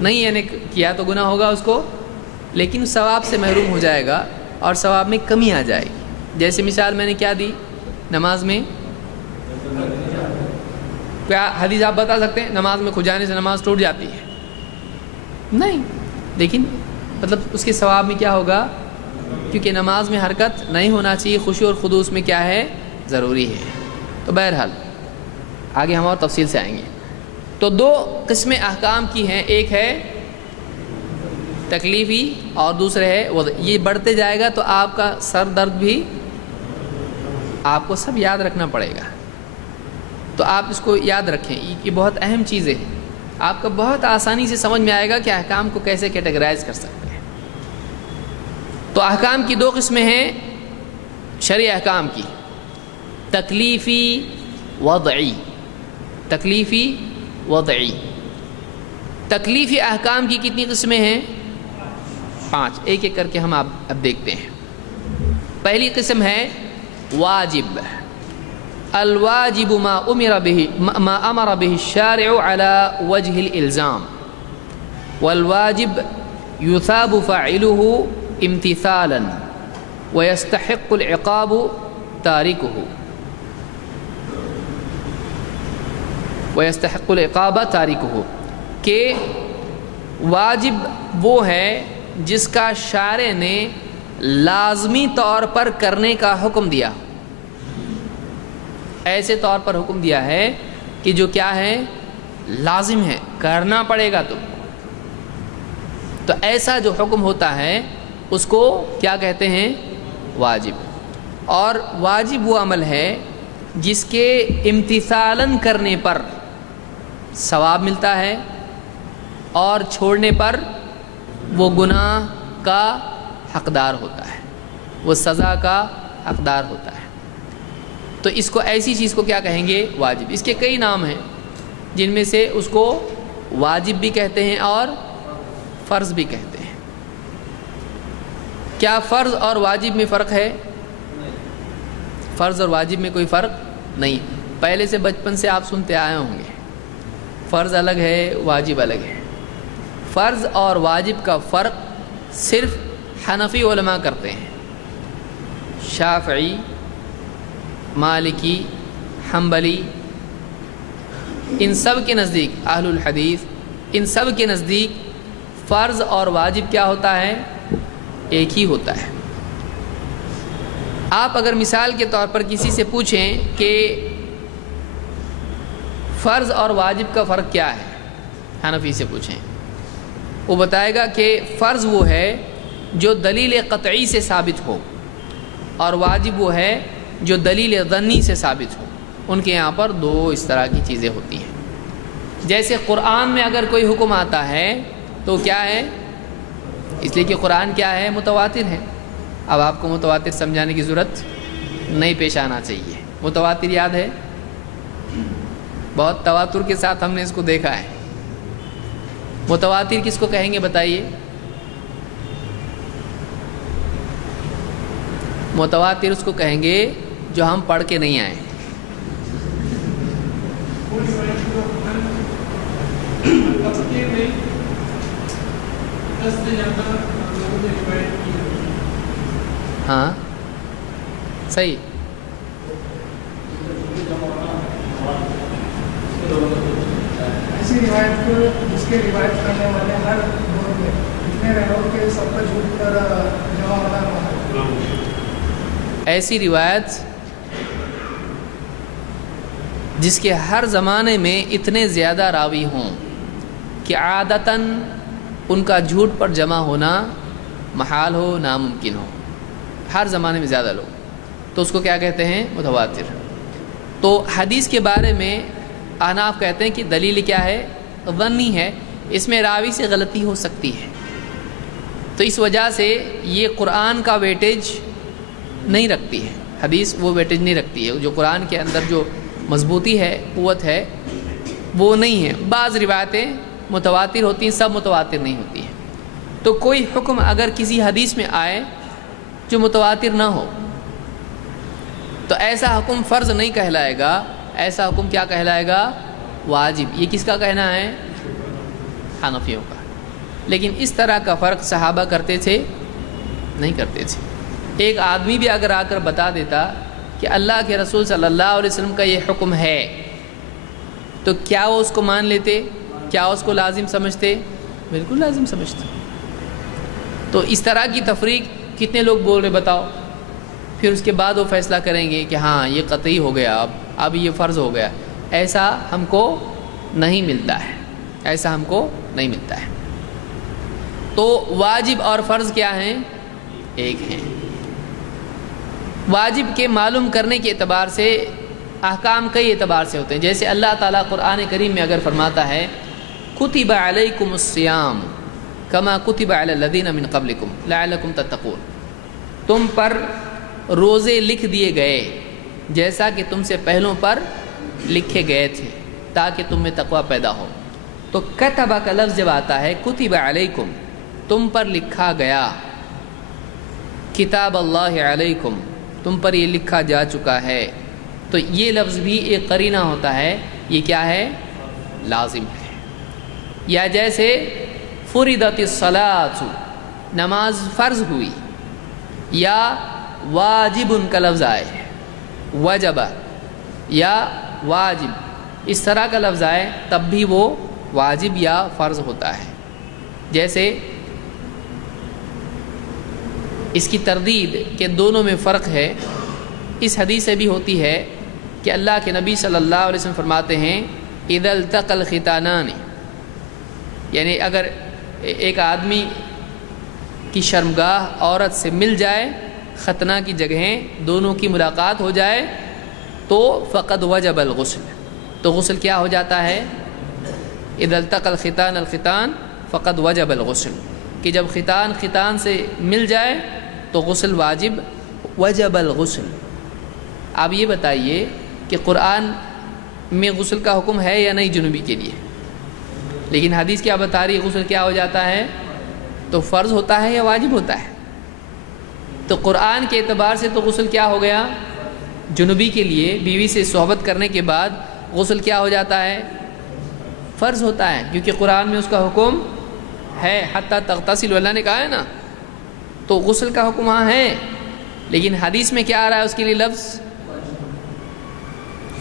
نہیں یعنی کیا تو گناہ ہوگا اس کو، لیکن ثواب سے محروم ہو جائے گا اور ثواب میں کمی آ جائے گی. جیسے مثال میں نے کیا دی نماز میں، کیا حدیث آپ بتا سکتے ہیں نماز میں کھجانے سے نماز ٹوٹ جاتی ہے؟ نہیں، لیکن مطلب اس کے ثواب میں کیا ہوگا، کیونکہ نماز میں حرکت نہیں ہونا چاہیے، خشوع اور خضوع میں کیا ہے، ضروری ہے. تو بہرحال آگے ہم اور تفصیل سے آئیں گے. تو دو قسمیں احکام کی ہیں، ایک ہے تکلیفی اور دوسرے ہے وضعی. یہ بڑھتے جائے گا تو آپ کا سر درد بھی آپ کو سب یاد رکھنا پڑے گا. تو آپ اس کو یاد رکھیں، یہ بہت اہم چیزیں ہیں. آپ کو بہت آسانی سے سمجھ میں آئے گا کہ احکام کو کیسے کیٹیگرائز کر سکتے ہیں. تو احکام کی دو قسمیں ہیں شرعی احکام کی، تکلیفی وضعی. تکلیفی وضعی. تکلیفی احکام کی کتنی قسمیں ہیں؟ 5. ایک ایک کر کے ہم اب دیکھتے ہیں. پہلی قسم ہے واجب. الواجب ما امر به الشارع على وجه الالزام، والواجب يثاب فاعله امتثالا ويستحق العقاب تاركه، ويستحق العقاب تاركه. کہ واجب وہ ہے جس کا شارع نے لازمی طور پر کرنے کا حکم دیا، ایسے طور پر حکم دیا ہے کہ جو کیا ہے، لازم ہے، کرنا پڑے گا تم. تو ایسا جو حکم ہوتا ہے اس کو کیا کہتے ہیں، واجب. اور واجب وہ عمل ہے جس کے امتثالاً کرنے پر ثواب ملتا ہے اور چھوڑنے پر وہ گناہ کا حقدار ہوتا ہے، وہ سزا کا حقدار ہوتا ہے. تو اس کو ایسی چیز کو کیا کہیں گے، واجب. اس کے کئی نام ہیں جن میں سے اس کو واجب بھی کہتے ہیں اور فرض بھی کہتے ہیں. کیا فرض اور واجب میں فرق ہے؟ فرض اور واجب میں کوئی فرق نہیں. پہلے سے بچپن سے آپ سنتے آئے ہوں گے، فرض الگ ہے، واجب الگ ہے. فرض اور واجب کا فرق صرف حنفی علماء کرتے ہیں. شافعی، مالکی، حنبلی، ان سب کے نزدیک، اہل الحدیث، ان سب کے نزدیک فرض اور واجب کیا ہوتا ہے، ایک ہی ہوتا ہے. آپ اگر مثال کے طور پر کسی سے پوچھیں کہ فرض اور واجب کا فرق کیا ہے، حنفی سے پوچھیں، وہ بتائے گا کہ فرض وہ ہے جو دلیل قطعی سے ثابت ہو، اور واجب وہ ہے جو دلیل ظنی سے ثابت ہو. ان کے یہاں پر دو اس طرح کی چیزیں ہوتی ہیں. جیسے قرآن میں اگر کوئی حکم آتا ہے تو کیا ہے، اس لیے کہ قرآن کیا ہے، متواتر ہے. اب آپ کو متواتر سمجھانے کی ضرورت نہیں پیش آنا چاہیے. متواتر یاد ہے، بہت تواتر کے ساتھ ہم نے اس کو دیکھا ہے. متواتر کس کو کہیں گے بتائیے؟ متواتر اس کو کہیں گے جو ہم پڑھ کے نہیں آئے. ہاں صحیح. ایسی روایت کو جس کے روایت کرنے والے ہر دور میں اتنے رہو کہ سب کا جھوٹ پر جمع ہونا. ایسی روایت جس کے ہر زمانے میں اتنے زیادہ راوی ہوں کہ عادتاً ان کا جھوٹ پر جمع ہونا محال ہو، ناممکن ہو، ہر زمانے میں زیادہ لوگ، تو اس کو کیا کہتے ہیں، متواتر. تو حدیث کے بارے میں احناف کہتے ہیں کہ دلیل کیا ہے، ظنی ہے، اس میں راوی سے غلطی ہو سکتی ہے. تو اس وجہ سے یہ قرآن کا ویٹیج نہیں رکھتی ہے، حدیث وہ ویٹیج نہیں رکھتی ہے. جو قرآن کے اندر جو مضبوطی ہے، قوت ہے، وہ نہیں ہے. بعض روایتیں متواتر ہوتی ہیں، سب متواتر نہیں ہوتی ہیں. تو کوئی حکم اگر کسی حدیث میں آئے جو متواتر نہ ہو تو ایسا حکم فرض نہیں کہلائے گا، ایسا حکم کیا کہلائے گا، واجب. یہ کس کا کہنا ہے، حنفیوں کا، لیکن اس طرح کا فرق صحابہ کرتے تھے نہیں کرتے تھے۔ ایک آدمی بھی اگر آ کر بتا دیتا کہ اللہ کے رسول صلی اللہ علیہ وسلم کا یہ حکم ہے تو کیا وہ اس کو مان لیتے؟ کیا اس کو لازم سمجھتے؟ بالکل لازم سمجھتے۔ تو اس طرح کی تفریق کتنے لوگ بول رہے بتاؤ؟ پھر اس کے بعد وہ فیصلہ کریں گے کہ ہاں یہ قطعی ہو گیا، اب یہ فرض ہو گیا۔ ایسا ہم کو نہیں ملتا ہے، ایسا ہم کو نہیں ملتا ہے۔ تو واجب اور فرض کیا ہیں؟ ایک ہیں۔ واجب کے معلوم کرنے کے اعتبار سے احکام کئی اعتبار سے ہوتے ہیں، جیسے اللہ تعالیٰ قرآن کریم میں اگر فرماتا ہے کتب علیکم الصیام کما کتب علی الذین من قبلکم لعلکم تتقون، تم پر روزے لکھ دیے گئے جیسا کہ تم سے پہلوں پر لکھے گئے تھے تاکہ تم میں تقوی پیدا ہو۔ تو کتبہ کا لفظ جب آتا ہے کتب علیکم، تم پر لکھا گیا، کتاب اللہ علیکم، تم پر یہ لکھا جا چکا ہے، تو یہ لفظ بھی ایک قرینہ ہوتا ہے، یہ کیا ہے؟ لازم ہے۔ یا جیسے فرضت الصلاۃ، نماز فرض ہوئی، یا واجب کا لفظ آئے، وجب یا واجب اس طرح کا لفظ آئے تب بھی وہ واجب یا فرض ہوتا ہے۔ جیسے اس کی تردید کہ دونوں میں فرق ہے، اس حدیث سے بھی ہوتی ہے کہ اللہ کے نبی صلی اللہ علیہ وسلم فرماتے ہیں اذا التقى الختانان، یعنی اگر ایک آدمی کی شرمگاہ عورت سے مل جائے، ختنہ کی جگہیں دونوں کی ملاقات ہو جائے تو فقد وجب الغسل، تو غسل کیا ہو جاتا ہے؟ اذا التقى الختان الختان فقد وجب الغسل، کہ جب ختان سے مل جائے تو غسل واجب، وجب الغسل۔ آپ یہ بتائیے کہ قرآن میں غسل کا حکم ہے یا نہیں جنوبی کے لیے؟ لیکن حدیث کیا بتا رہی ہے؟ غسل کیا ہو جاتا ہے؟ تو فرض ہوتا ہے یا واجب ہوتا ہے؟ تو قرآن کے اعتبار سے تو غسل کیا ہو گیا؟ جنوبی کے لیے بیوی سے صحبت کرنے کے بعد غسل کیا ہو جاتا ہے؟ فرض ہوتا ہے، کیونکہ قرآن میں اس کا حکم ہے، حتیٰ تغتسل، اللہ نے کہا ہے نا، تو غسل کا حکم وہاں ہے، لیکن حدیث میں کیا آ رہا ہے اس کے لیے لفظ؟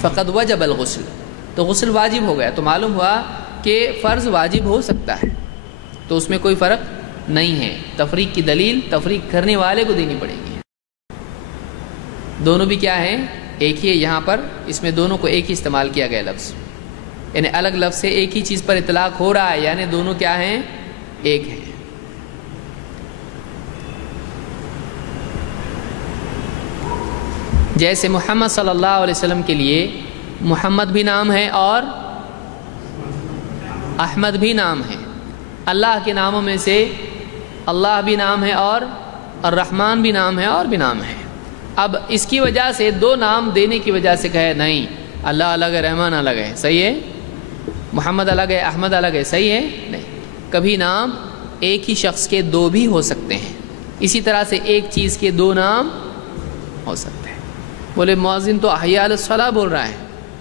فقد وجب الغسل، تو غسل واجب ہو گیا۔ تو معلوم ہوا کہ فرض واجب ہو سکتا ہے، تو اس میں کوئی فرق نہیں ہے۔ تفریق کی دلیل تفریق کرنے والے کو دینی پڑے گی۔ دونوں بھی کیا ہیں؟ ایک ہی ہے۔ یہاں پر اس میں دونوں کو ایک ہی استعمال کیا گیا لفظ، یعنی الگ لفظ سے ایک ہی چیز پر اطلاق ہو رہا ہے، یعنی دونوں کیا ہیں؟ ایک ہیں۔ جیسے محمد صلی اللہ علیہ وسلم کے لیے محمد بھی نام ہے اور احمد بھی نام ہے، اللہ کے ناموں میں سے اللہ بھی نام ہے اور الرحمن بھی نام ہے اور بھی نام ہے۔ اب اس کی وجہ سے دو نام دینے کی وجہ سے کہے نہیں اللہ الگ ہے رحمان الگ ہے، صحیح ہے؟ محمد الگ ہے احمد الگ ہے، صحیح ہے؟ نہیں، کبھی نام ایک ہی شخص کے دو بھی ہو سکتے ہیں، اسی طرح سے ایک چیز کے دو نام ہو سکتے ہیں۔ بولے مؤذن تو حی علی الصلاۃ بول رہا ہے،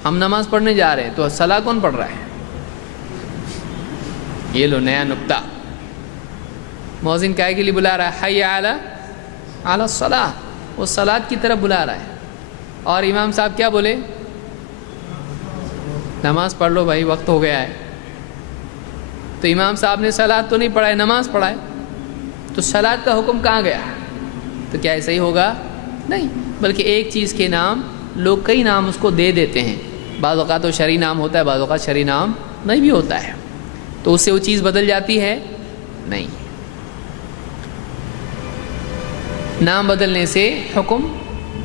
ہم نماز پڑھنے جا رہے ہیں تو صلاح کون پڑھ رہا ہے؟ یہ لو نیا نکتہ، مؤذن کائے کے لیے بلا رہا ہے؟ حی علی الصلاۃ، وہ صلاۃ کی طرف بلا رہا ہے، اور امام صاحب کیا بولے؟ نماز پڑھ لو بھائی وقت ہو گیا ہے۔ تو امام صاحب نے صلاۃ تو نہیں پڑھائے، نماز پڑھائے، تو صلاۃ کا حکم کہاں گیا؟ تو کیا ایسا ہی ہوگا؟ نہیں، بلکہ ایک چیز کے نام لوگ کئی نام اس کو دے دیتے ہیں، بعض اوقات تو شرعی نام ہوتا ہے، بعض اوقات شرعی نام نہیں بھی ہوتا ہے، تو اس سے وہ چیز بدل جاتی ہے؟ نہیں، نام بدلنے سے حکم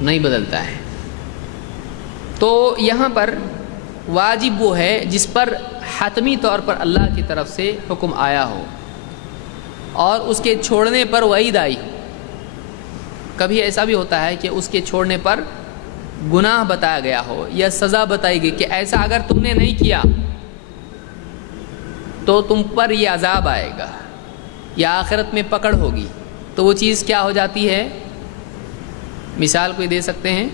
نہیں بدلتا ہے۔ تو یہاں پر واجب وہ ہے جس پر حتمی طور پر اللہ کی طرف سے حکم آیا ہو اور اس کے چھوڑنے پر وعید آئی ہو۔ کبھی ایسا بھی ہوتا ہے کہ اس کے چھوڑنے پر گناہ بتایا گیا ہو یا سزا بتائی گئی کہ ایسا اگر تم نے نہیں کیا تو تم پر یہ عذاب آئے گا یا آخرت میں پکڑ ہوگی، تو وہ چیز کیا ہو جاتی ہے؟ مثال کوئی دے سکتے ہیں؟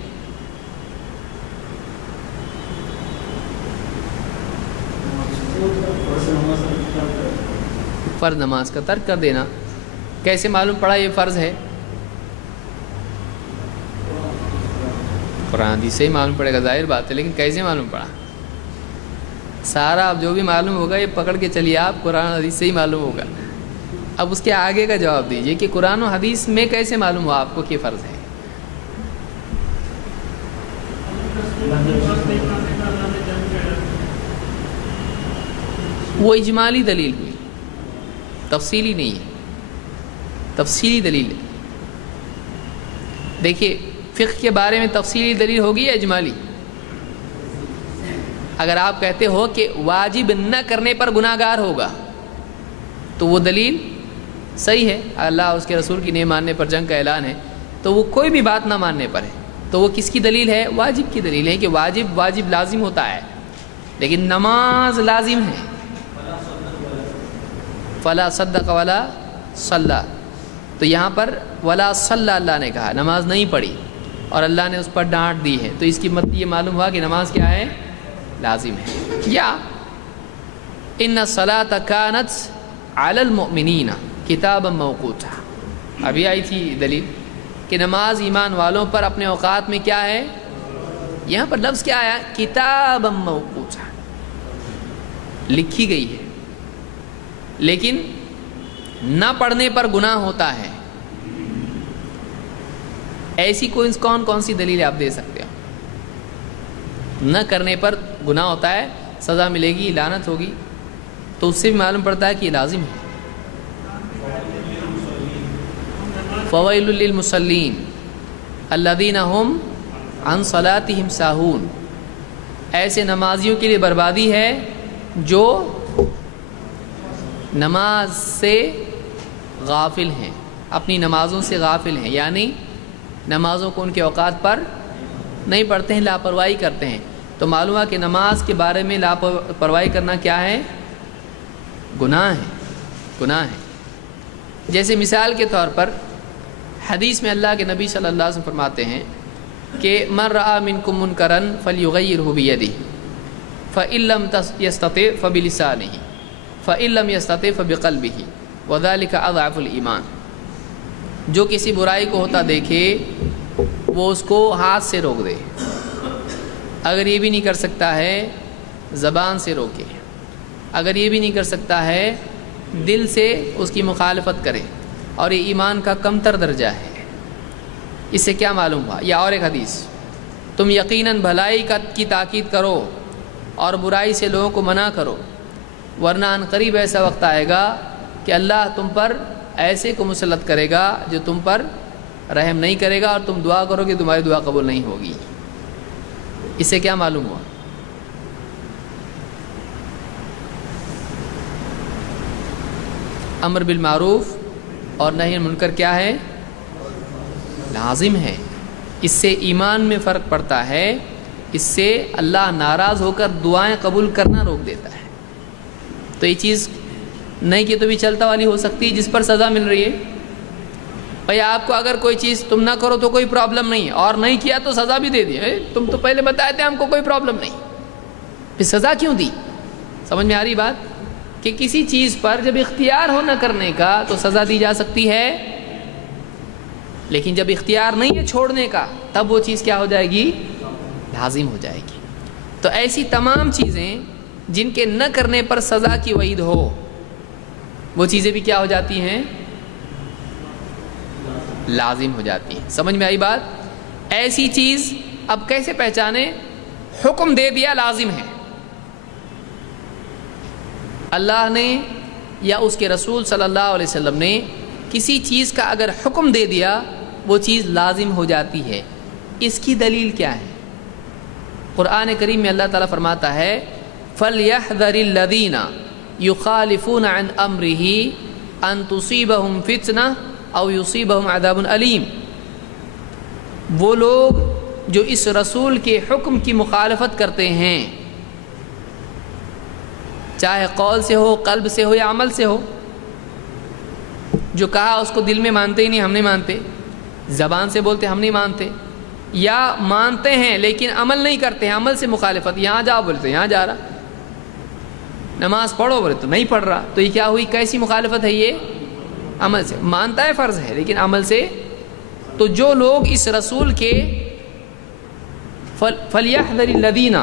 فرض نماز کا ترک کر دینا۔ کیسے معلوم پڑا یہ فرض ہے؟ قرآن حدیث سے ہی معلوم پڑے گا، ظاہر بات ہے، لیکن کیسے معلوم پڑا؟ سارا اب جو بھی معلوم ہوگا یہ پکڑ کے چلیے آپ، قرآن حدیث سے ہی معلوم ہوگا۔ اب اس کے آگے کا جواب دیجئے کہ قرآن و حدیث میں کیسے معلوم ہوا آپ کو کہ فرض ہے؟ وہ اجمالی دلیل ہوئی، تفصیلی نہیں ہے، تفصیلی دلیل ہے۔ دیکھیے فقہ کے بارے میں تفصیلی دلیل ہوگی یا اجمالی؟ اگر آپ کہتے ہو کہ واجب نہ کرنے پر گناہ گار ہوگا تو وہ دلیل صحیح ہے، اللہ اس کے رسول کی نہیں ماننے پر جنگ کا اعلان ہے، تو وہ کوئی بھی بات نہ ماننے پر ہے، تو وہ کس کی دلیل ہے؟ واجب کی دلیل ہے کہ واجب لازم ہوتا ہے، لیکن نماز لازم ہے۔ فلا صدق ولا صلی، تو یہاں پر ولا صلی اللہ نے کہا، نماز نہیں پڑھی اور اللہ نے اس پر ڈانٹ دی ہے، تو اس کی مطلب یہ معلوم ہوا کہ نماز کیا ہے؟ لازم ہے۔ یا ان الصلاۃ کانت علی المؤمنین کتابا موقوتا، ابھی آئی تھی دلیل کہ نماز ایمان والوں پر اپنے اوقات میں کیا ہے؟ یہاں پر لفظ کیا آیا؟ کتابا موقوتا، لکھی گئی ہے، لیکن نہ پڑھنے پر گناہ ہوتا ہے۔ ایسی کون سی دلیل آپ دے سکتے ہو؟ نہ کرنے پر گناہ ہوتا ہے، سزا ملے گی، لعنت ہوگی، تو اس سے بھی معلوم پڑتا ہے کہ یہ لازم ہے۔ فویل للمصلین الذین هم عن صلاتهم ساہون، ایسے نمازیوں کے لیے بربادی ہے جو نماز سے غافل ہیں، اپنی نمازوں سے غافل ہیں، یعنی نمازوں کو ان کے اوقات پر نہیں پڑھتے ہیں، لاپرواہی کرتے ہیں۔ تو معلوم ہے کہ نماز کے بارے میں لاپرواہی کرنا کیا ہے؟ گناہ ہے، گناہ ہے۔ جیسے مثال کے طور پر حدیث میں اللہ کے نبی صلی اللہ علیہ وسلم فرماتے ہیں کہ من رأى منکم منکرا فلیغیرہ بیدہ فإن لم یستطع فبلسانہ فإن لم یستطع فبقلبہ وذلک اضعف الایمان، جو کسی برائی کو ہوتا دیکھے وہ اس کو ہاتھ سے روک دے، اگر یہ بھی نہیں کر سکتا ہے زبان سے روکے، اگر یہ بھی نہیں کر سکتا ہے دل سے اس کی مخالفت کرے، اور یہ ایمان کا کمتر درجہ ہے۔ اس سے کیا معلوم ہوا؟ یا اور ایک حدیث، تم یقیناً بھلائی کی تاکید کرو اور برائی سے لوگوں کو منع کرو، ورنہ ان قریب ایسا وقت آئے گا کہ اللہ تم پر ایسے کو مسلط کرے گا جو تم پر رحم نہیں کرے گا، اور تم دعا کرو کہ تمہاری دعا قبول نہیں ہوگی۔ اس سے کیا معلوم ہوا؟ امر بالمعروف اور نہی عن المنکر کیا ہے؟ لازم ہے۔ اس سے ایمان میں فرق پڑتا ہے، اس سے اللہ ناراض ہو کر دعائیں قبول کرنا روک دیتا ہے۔ تو یہ چیز نہیں کہ تو بھی چلتا والی ہو سکتی ہے جس پر سزا مل رہی ہے۔ بھائی آپ کو اگر کوئی چیز تم نہ کرو تو کوئی پرابلم نہیں ہے، اور نہیں کیا تو سزا بھی دے دی، تم تو پہلے بتائے تھے ہم کو کوئی پرابلم نہیں، پھر سزا کیوں دی؟ سمجھ میں آ رہی بات؟ کہ کسی چیز پر جب اختیار ہو نہ کرنے کا تو سزا دی جا سکتی ہے، لیکن جب اختیار نہیں ہے چھوڑنے کا تب وہ چیز کیا ہو جائے گی؟ لازم ہو جائے گی۔ تو ایسی تمام چیزیں جن کے نہ کرنے پر سزا کی وعید ہو، وہ چیزیں بھی کیا ہو جاتی ہیں؟ لازم ہو جاتی ہیں۔ سمجھ میں آئی بات؟ ایسی چیز اب کیسے پہچانے؟ حکم دے دیا لازم ہے، اللہ نے یا اس کے رسول صلی اللہ علیہ وسلم نے کسی چیز کا اگر حکم دے دیا وہ چیز لازم ہو جاتی ہے۔ اس کی دلیل کیا ہے؟ قرآن کریم میں اللہ تعالیٰ فرماتا ہے فَلْيَحْذَرِ الَّذِينَ يُخَالِفُونَ عَنْ أَمْرِهِ أَن تُصِيبَهُمْ فِتْنَةٌ أَوْ يُصِيبَهُمْ عَذَابٌ أَلِيمٌ، وہ لوگ جو اس رسول کے حکم کی مخالفت کرتے ہیں، چاہے قول سے ہو، قلب سے ہو یا عمل سے ہو، جو کہا اس کو دل میں مانتے ہی نہیں، ہم نہیں مانتے، زبان سے بولتے ہم نہیں مانتے، یا مانتے ہیں لیکن عمل نہیں کرتے ہیں، عمل سے مخالفت، یہاں جاؤ بولتے یہاں جا رہا، نماز پڑھو بولے تو نہیں پڑھ رہا، تو یہ کیا ہوئی؟ کیسی مخالفت ہے یہ؟ عمل سے مانتا ہے فرض ہے لیکن عمل سے. تو جو لوگ اس رسول کے فَلْيَحْذَرِ الَّذِينَ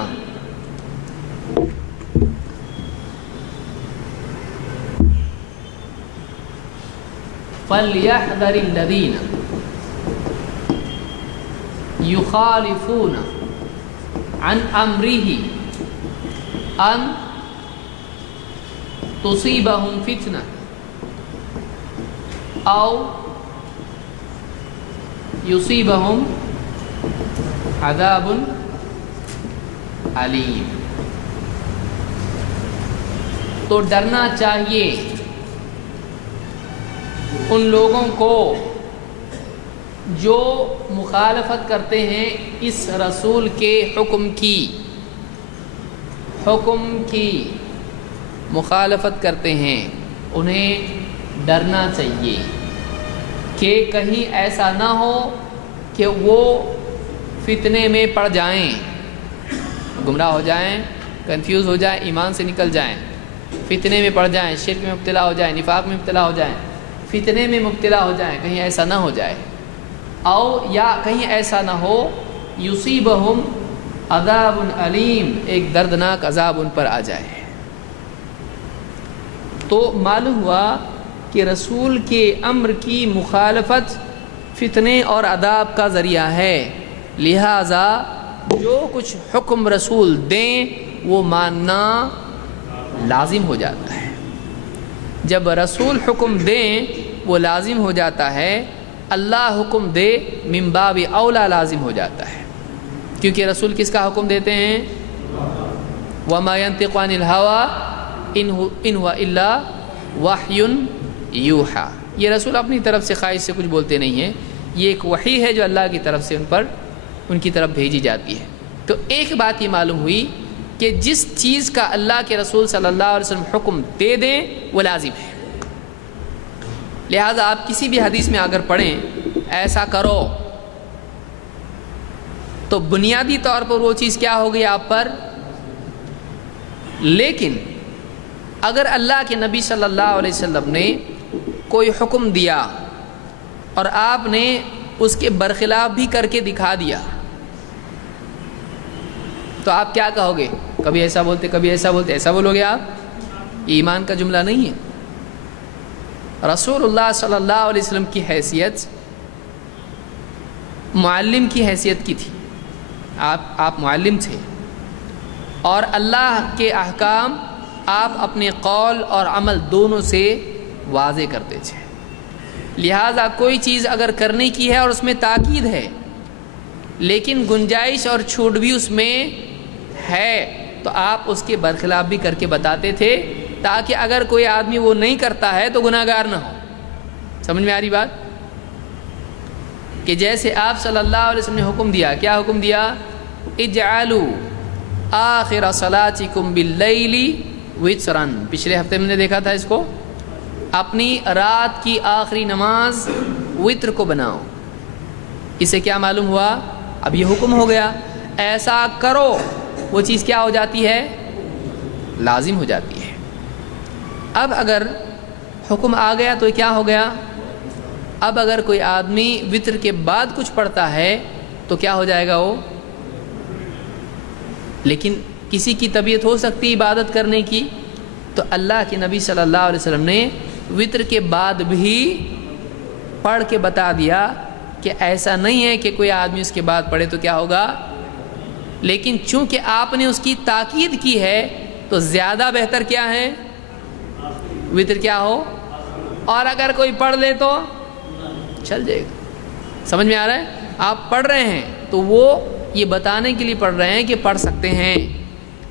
يُخَالِفُونَ عَنْ أَمْرِهِ أَنْ تُصِيبَهُمْ فِتْنَةٌ أَوْ يُصِيبَهُمْ عَذَابٌ أَلِيمٌ. تو ڈرنا چاہیے ان لوگوں کو جو مخالفت کرتے ہیں اس رسول کے حکم کی مخالفت کرتے ہیں. انہیں ڈرنا چاہیے کہ کہیں ایسا نہ ہو کہ وہ فتنے میں پڑ جائیں، گمراہ ہو جائیں، کنفیوز ہو جائیں، ایمان سے نکل جائیں، فتنے میں پڑ جائیں، شرک میں مبتلا ہو جائیں، نفاق میں مبتلا ہو جائیں، فتنے میں مبتلا ہو جائیں. کہیں ایسا نہ ہو جائے. او یا کہیں ایسا نہ ہو یصیبہم عذاب علیم، ایک دردناک عذاب ان پر آ جائے. تو معلوم ہوا کہ رسول کے امر کی مخالفت فتنے اور عذاب کا ذریعہ ہے. لہذا جو کچھ حکم رسول دیں وہ ماننا لازم ہو جاتا ہے. جب رسول حکم دیں وہ لازم ہو جاتا ہے، اللہ حکم دے من باب اولا لازم ہو جاتا ہے. کیونکہ رسول کس کا حکم دیتے ہیں؟ وما ينطق عن الهوى ان هو الا وحی یوحى. یہ رسول اپنی طرف سے خواہش سے کچھ بولتے نہیں ہیں، یہ ایک وحی ہے جو اللہ کی طرف سے ان کی طرف بھیجی جاتی ہے. تو ایک بات یہ معلوم ہوئی کہ جس چیز کا اللہ کے رسول صلی اللہ علیہ وسلم حکم دے دیں وہ لازم ہے. لہذا آپ کسی بھی حدیث میں اگر پڑھیں ایسا کرو تو بنیادی طور پر وہ چیز کیا ہوگی آپ پر. لیکن اگر اللہ کے نبی صلی اللہ علیہ وسلم نے کوئی حکم دیا اور آپ نے اس کے برخلاف بھی کر کے دکھا دیا تو آپ کیا کہو گے؟ کبھی ایسا بولتے کبھی ایسا بولتے، ایسا بولو گے آپ؟ ایمان کا جملہ نہیں ہے. رسول اللہ صلی اللہ علیہ وسلم کی حیثیت معلم کی حیثیت کی تھی. آپ معلم تھے اور اللہ کے احکام آپ اپنے قول اور عمل دونوں سے واضح کرتے تھے. لہذا کوئی چیز اگر کرنے کی ہے اور اس میں تاکید ہے لیکن گنجائش اور چھوٹ بھی اس میں ہے تو آپ اس کے برخلاف بھی کر کے بتاتے تھے تاکہ اگر کوئی آدمی وہ نہیں کرتا ہے تو گناہ گار نہ ہو. سمجھ میں آ رہی بات؟ کہ جیسے آپ صلی اللہ علیہ وسلم نے حکم دیا، کیا حکم دیا؟ اجعلوا آخر صلاتکم باللیل وترا. پچھلے ہفتے میں نے دیکھا تھا اس کو. اپنی رات کی آخری نماز وتر کو بناؤ. اسے کیا معلوم ہوا؟ اب یہ حکم ہو گیا، ایسا کرو. وہ چیز کیا ہو جاتی ہے؟ لازم ہو جاتی ہے. اب اگر حکم آ گیا تو کیا ہو گیا؟ اب اگر کوئی آدمی وتر کے بعد کچھ پڑھتا ہے تو کیا ہو جائے گا وہ؟ لیکن کسی کی طبیعت ہو سکتی عبادت کرنے کی، تو اللہ کے نبی صلی اللہ علیہ وسلم نے وتر کے بعد بھی پڑھ کے بتا دیا کہ ایسا نہیں ہے کہ کوئی آدمی اس کے بعد پڑھے تو کیا ہوگا. لیکن چونکہ آپ نے اس کی تاکید کی ہے تو زیادہ بہتر کیا ہے؟ وتر کیا ہو. اور اگر کوئی پڑھ لے تو چل جائے گا. سمجھ میں آ رہا ہے؟ آپ پڑھ رہے ہیں تو وہ یہ بتانے کے لیے پڑھ رہے ہیں کہ پڑھ سکتے ہیں،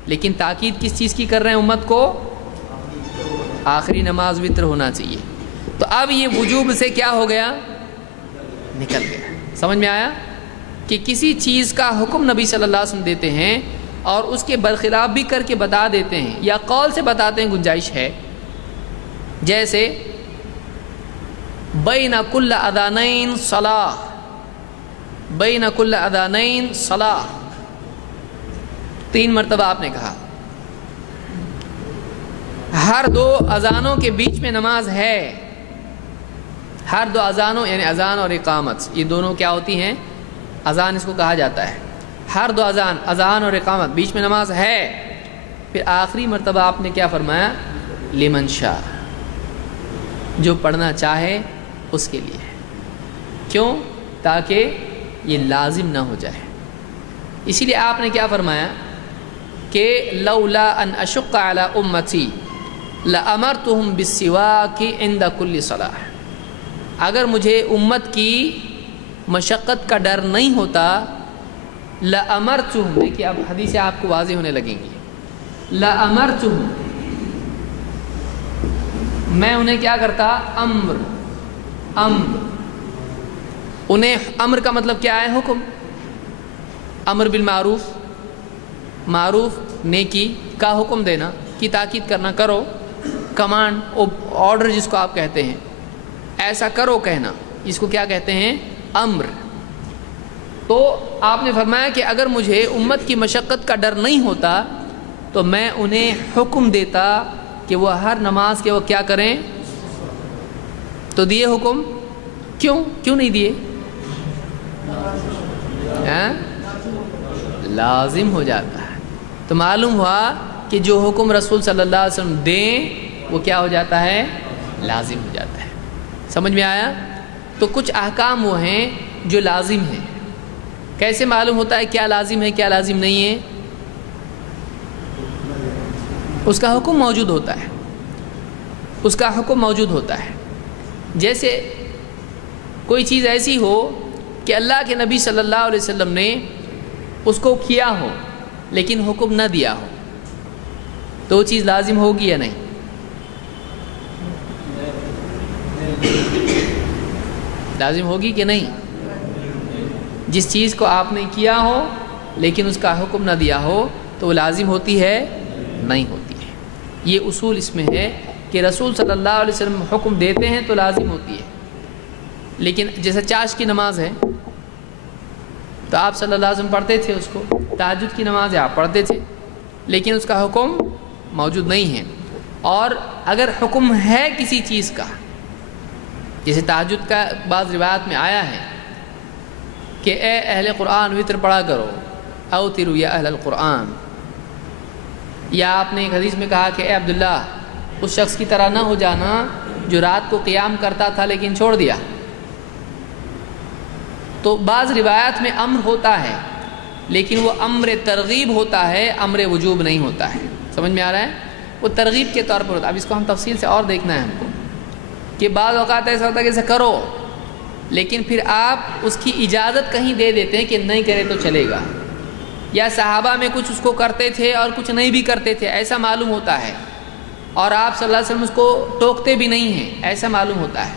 لیکن تاکید کس چیز کی کر رہے ہیں امت کو؟ آخری نماز وتر ہونا چاہیے. تو اب یہ وجوب سے کیا ہو گیا؟ نکل گیا. سمجھ میں آیا کہ کسی چیز کا حکم نبی صلی اللہ علیہ وسلم دیتے ہیں اور اس کے برخلاف بھی کر کے بتا دیتے ہیں یا قول سے بتاتے ہیں گنجائش ہے. جیسے بین کل اذانین صلاۃ، بین کل اذانین صلاۃ 3 مرتبہ آپ نے کہا. ہر دو اذانوں کے بیچ میں نماز ہے. ہر دو اذانوں یعنی اذان اور اقامت یہ دونوں کیا ہوتی ہیں؟ اذان اس کو کہا جاتا ہے. ہر دو اذان اور اقامت بیچ میں نماز ہے. پھر آخری مرتبہ آپ نے کیا فرمایا؟ لمن شاء، جو پڑھنا چاہے اس کے لیے. کیوں؟ تاکہ یہ لازم نہ ہو جائے. اسی لیے آپ نے کیا فرمایا کہ لولا ان اشق علی امتی لامرتهم بالسواک عند کل صلاۃ. اگر مجھے امت کی مشقت کا ڈر نہیں ہوتا، لامرتهم، دیکھیے اب حدیثیں آپ کو واضح ہونے لگیں گی. لامرتهم، میں انہیں کیا کرتا؟ امر. انہیں امر کا مطلب کیا ہے؟ حکم. امر بالمعروف، معروف نیکی کا حکم دینا، کی تاکید کرنا، کرو. کمانڈ، آرڈر جس کو آپ کہتے ہیں، ایسا کرو کہنا، اس کو کیا کہتے ہیں؟ امر. تو آپ نے فرمایا کہ اگر مجھے امت کی مشقت کا ڈر نہیں ہوتا تو میں انہیں حکم دیتا کہ وہ ہر نماز کے وہ کیا کریں. تو دیے حکم؟ کیوں نہیں دیے؟ لازم ہو جاتا ہے. تو معلوم ہوا کہ جو حکم رسول صلی اللہ علیہ وسلم دیں وہ کیا ہو جاتا ہے؟ لازم ہو جاتا ہے. سمجھ میں آیا؟ تو کچھ احکام وہ ہیں جو لازم ہیں. کیسے معلوم ہوتا ہے کیا لازم ہے کیا لازم نہیں ہے؟ اس کا حکم موجود ہوتا ہے. اس کا حکم موجود ہوتا ہے. جیسے کوئی چیز ایسی ہو کہ اللہ کے نبی صلی اللہ علیہ وسلم نے اس کو کیا ہو لیکن حکم نہ دیا ہو، تو وہ چیز لازم ہوگی یا نہیں؟ لازم ہوگی کہ نہیں؟ جس چیز کو آپ نے کیا ہو لیکن اس کا حکم نہ دیا ہو تو وہ لازم ہوتی ہے؟ نہیں ہوتی ہے. یہ اصول اس میں ہے کہ رسول صلی اللہ علیہ وسلم حکم دیتے ہیں تو لازم ہوتی ہے. لیکن جیسے چاش کی نماز ہے تو آپ صلی اللہ علیہ وسلم پڑھتے تھے اس کو. تہجد کی نماز ہے آپ پڑھتے تھے لیکن اس کا حکم موجود نہیں ہے. اور اگر حکم ہے کسی چیز کا، جیسے تہجد کا بعض روایات میں آیا ہے کہ اے اہل قرآن وطر پڑھا کرو، اوتروا یا اہل القرآن. یا آپ نے ایک حدیث میں کہا کہ اے عبداللہ اس شخص کی طرح نہ ہو جانا جو رات کو قیام کرتا تھا لیکن چھوڑ دیا. تو بعض روایات میں امر ہوتا ہے لیکن وہ امر ترغیب ہوتا ہے، امر وجوب نہیں ہوتا ہے. سمجھ میں آ رہا ہے؟ وہ ترغیب کے طور پر ہوتا ہے. اب اس کو ہم تفصیل سے اور دیکھنا ہے ہم کو کہ بعض اوقات ایسا ہوتا ہے کہ ایسا کرو لیکن پھر آپ اس کی اجازت کہیں دے دیتے ہیں کہ نہیں کرے تو چلے گا. یا صحابہ میں کچھ اس کو کرتے تھے اور کچھ نہیں بھی کرتے تھے ایسا معلوم ہوتا ہے، اور آپ صلی اللہ علیہ وسلم اس کو ٹوکتے بھی نہیں ہیں ایسا معلوم ہوتا ہے.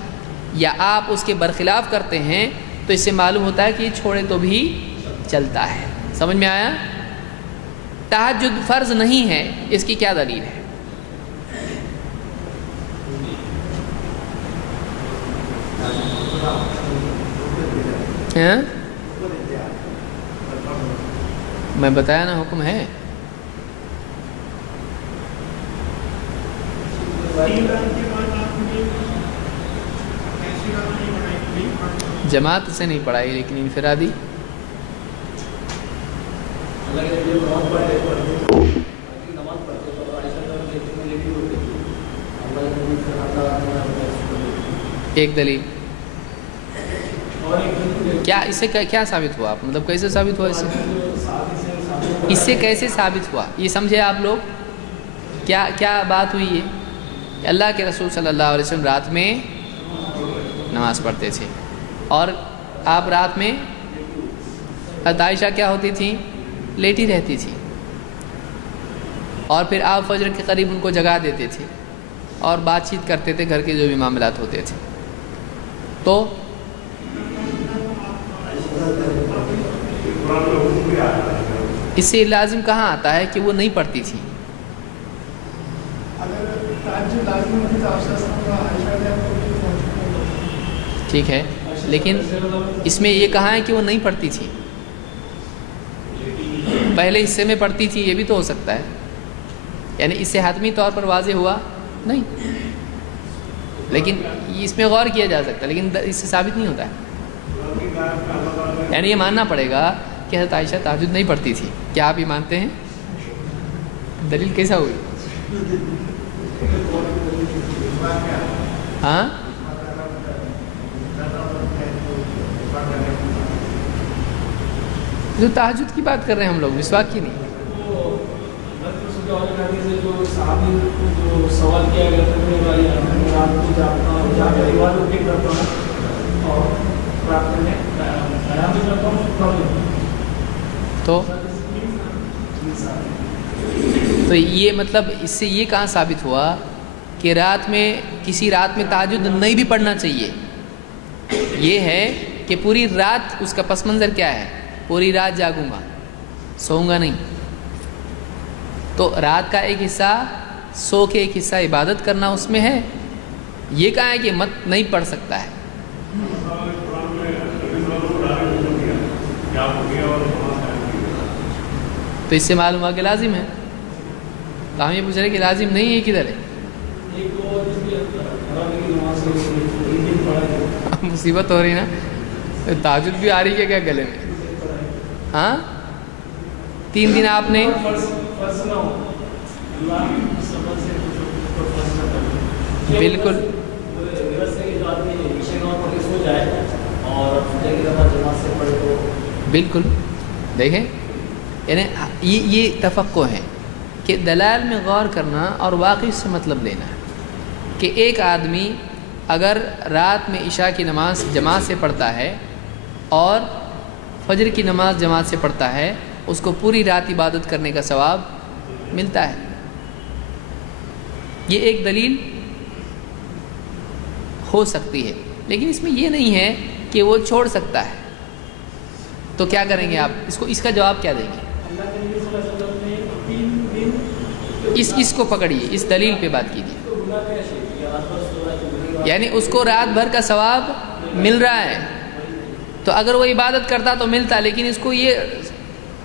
یا آپ اس کے برخلاف کرتے ہیں تو اس سے معلوم ہوتا ہے کہ یہ چھوڑے تو بھی چلتا ہے. سمجھ میں آیا؟ تہجد فرض نہیں ہے، اس کی کیا دلیل ہے؟ میں بتایا نا حکم ہے. جماعت سے نہیں پڑھائی لیکن انفرادی. ایک دلیل کیا اس سے کیا ثابت ہوا؟ آپ مطلب کیسے ثابت ہوا؟ اس سے کیسے ثابت ہوا یہ سمجھے آپ لوگ؟ کیا بات ہوئی ہے کہ اللہ کے رسول صلی اللہ علیہ وسلم رات میں نماز پڑھتے تھے اور آپ رات میں عائشہ کیا ہوتی تھیں؟ لیٹی رہتی تھی، اور پھر آپ فجر کے قریب ان کو جگا دیتے تھے اور بات چیت کرتے تھے گھر کے جو بھی معاملات ہوتے تھے. تو اس سے لازم کہاں آتا ہے کہ وہ نہیں پڑھتی تھی؟ ٹھیک ہے لیکن اس میں یہ کہا ہے کہ وہ نہیں پڑھتی تھی، پہلے حصے میں پڑھتی تھی، یہ بھی تو ہو سکتا ہے. یعنی اس سے حتمی طور پر واضح ہوا نہیں، لیکن اس میں غور کیا جا سکتا ہے، لیکن اس سے ثابت نہیں ہوتا ہے۔ یعنی یہ ماننا پڑے گا کہ حضرت عائشہ تہجد نہیں پڑھتی تھی، کیا آپ یہ مانتے ہیں؟ دلیل کیسا ہوئی؟ ہاں جو تہجد کی بات کر رہے ہیں ہم لوگ، مسواک کی نہیں۔ سوال کیا گیا تو یہ مطلب اس سے یہ کہاں ثابت ہوا کہ رات میں کسی رات میں تہجد نہیں بھی پڑھنا چاہیے؟ یہ ہے کہ پوری رات اس کا پس منظر کیا ہے، پوری رات جاگوں گا، سوؤں گا نہیں، تو رات کا ایک حصہ سو کے ایک حصہ عبادت کرنا اس میں ہے، یہ کہا ہے کہ مت نہیں پڑھ سکتا ہے۔ تو اس سے معلوم ہوا کہ لازم ہے، تو ہم یہ پوچھ رہے کہ لازم نہیں ہے کدھر ہے؟ مصیبت ہو رہی نا، تہجد بھی آ رہی ہے کیا گلے میں؟ ہاں 3 دن آپ نے بالکل بالکل دیکھیں، یعنی یہ تفقع ہے کہ دلائل میں غور کرنا اور واقعی سے مطلب لینا ہے کہ ایک آدمی اگر رات میں عشاء کی نماز جماعت سے پڑھتا ہے اور فجر کی نماز جماعت سے پڑھتا ہے، اس کو پوری رات عبادت کرنے کا ثواب ملتا ہے۔ یہ ایک دلیل ہو سکتی ہے، لیکن اس میں یہ نہیں ہے کہ وہ چھوڑ سکتا ہے۔ تو کیا کریں گے آپ اس کا جواب کیا دیں گے؟ اس کو پکڑیے، اس دلیل پہ بات کیجیے، یعنی اس کو رات بھر کا ثواب مل رہا ہے، تو اگر وہ عبادت کرتا تو ملتا، لیکن اس کو یہ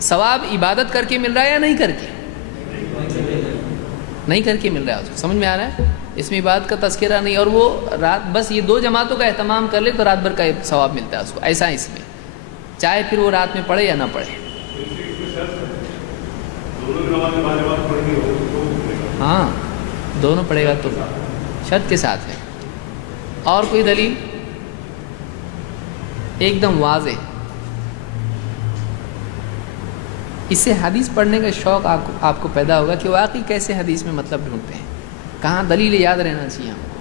ثواب عبادت کر کے مل رہا ہے یا نہیں کر کے؟ نہیں کر کے مل رہا ہے، اس کو سمجھ میں آ رہا ہے؟ اس میں عبادت کا تذکرہ نہیں، اور وہ رات بس یہ 2 جماعتوں کا اہتمام کر لے تو رات بھر کا ثواب ملتا ہے اس کو، ایسا اس میں، چاہے پھر وہ رات میں پڑھے یا نہ پڑھے۔ ہاں دونوں پڑھے گا تو شرط کے ساتھ ہے۔ اور کوئی دلیل ایک دم واضح؟ اس سے حدیث پڑھنے کا شوق آپ کو پیدا ہوگا کہ واقعی کیسے حدیث میں مطلب ڈھونڈتے ہیں، کہاں دلیل یاد رہنا چاہیے ہم کو۔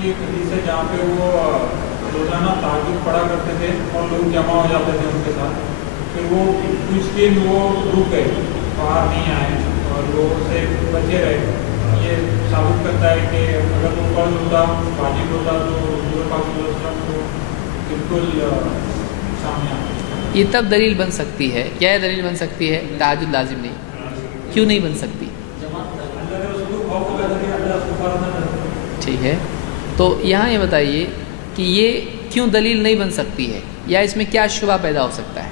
کی ایک حدیث ہے جہاں پہ وہ روزانہ تہجد پڑھا کرتے تھے اور لوگ جمع ہو جاتے تھے ان کے ساتھ، پھر وہ کچھ دن وہ رک گئے، باہر نہیں آئے اور وہ سے بچے رہے۔ یہ ثابت کرتا ہے کہ اگر وہ فرض ہوتا، واجب ہوتا تو حضور پاک صلی اللہ علیہ وسلم کو بالکل سامنے آتا۔ یہ تب دلیل بن سکتی ہے، کیا یہ دلیل بن سکتی ہے؟ تہجد لازم نہیں، کیوں نہیں بن سکتی؟ ٹھیک ہے، تو یہاں یہ بتائیے کہ یہ کیوں دلیل نہیں بن سکتی ہے، یا اس میں کیا شبہ پیدا ہو سکتا ہے؟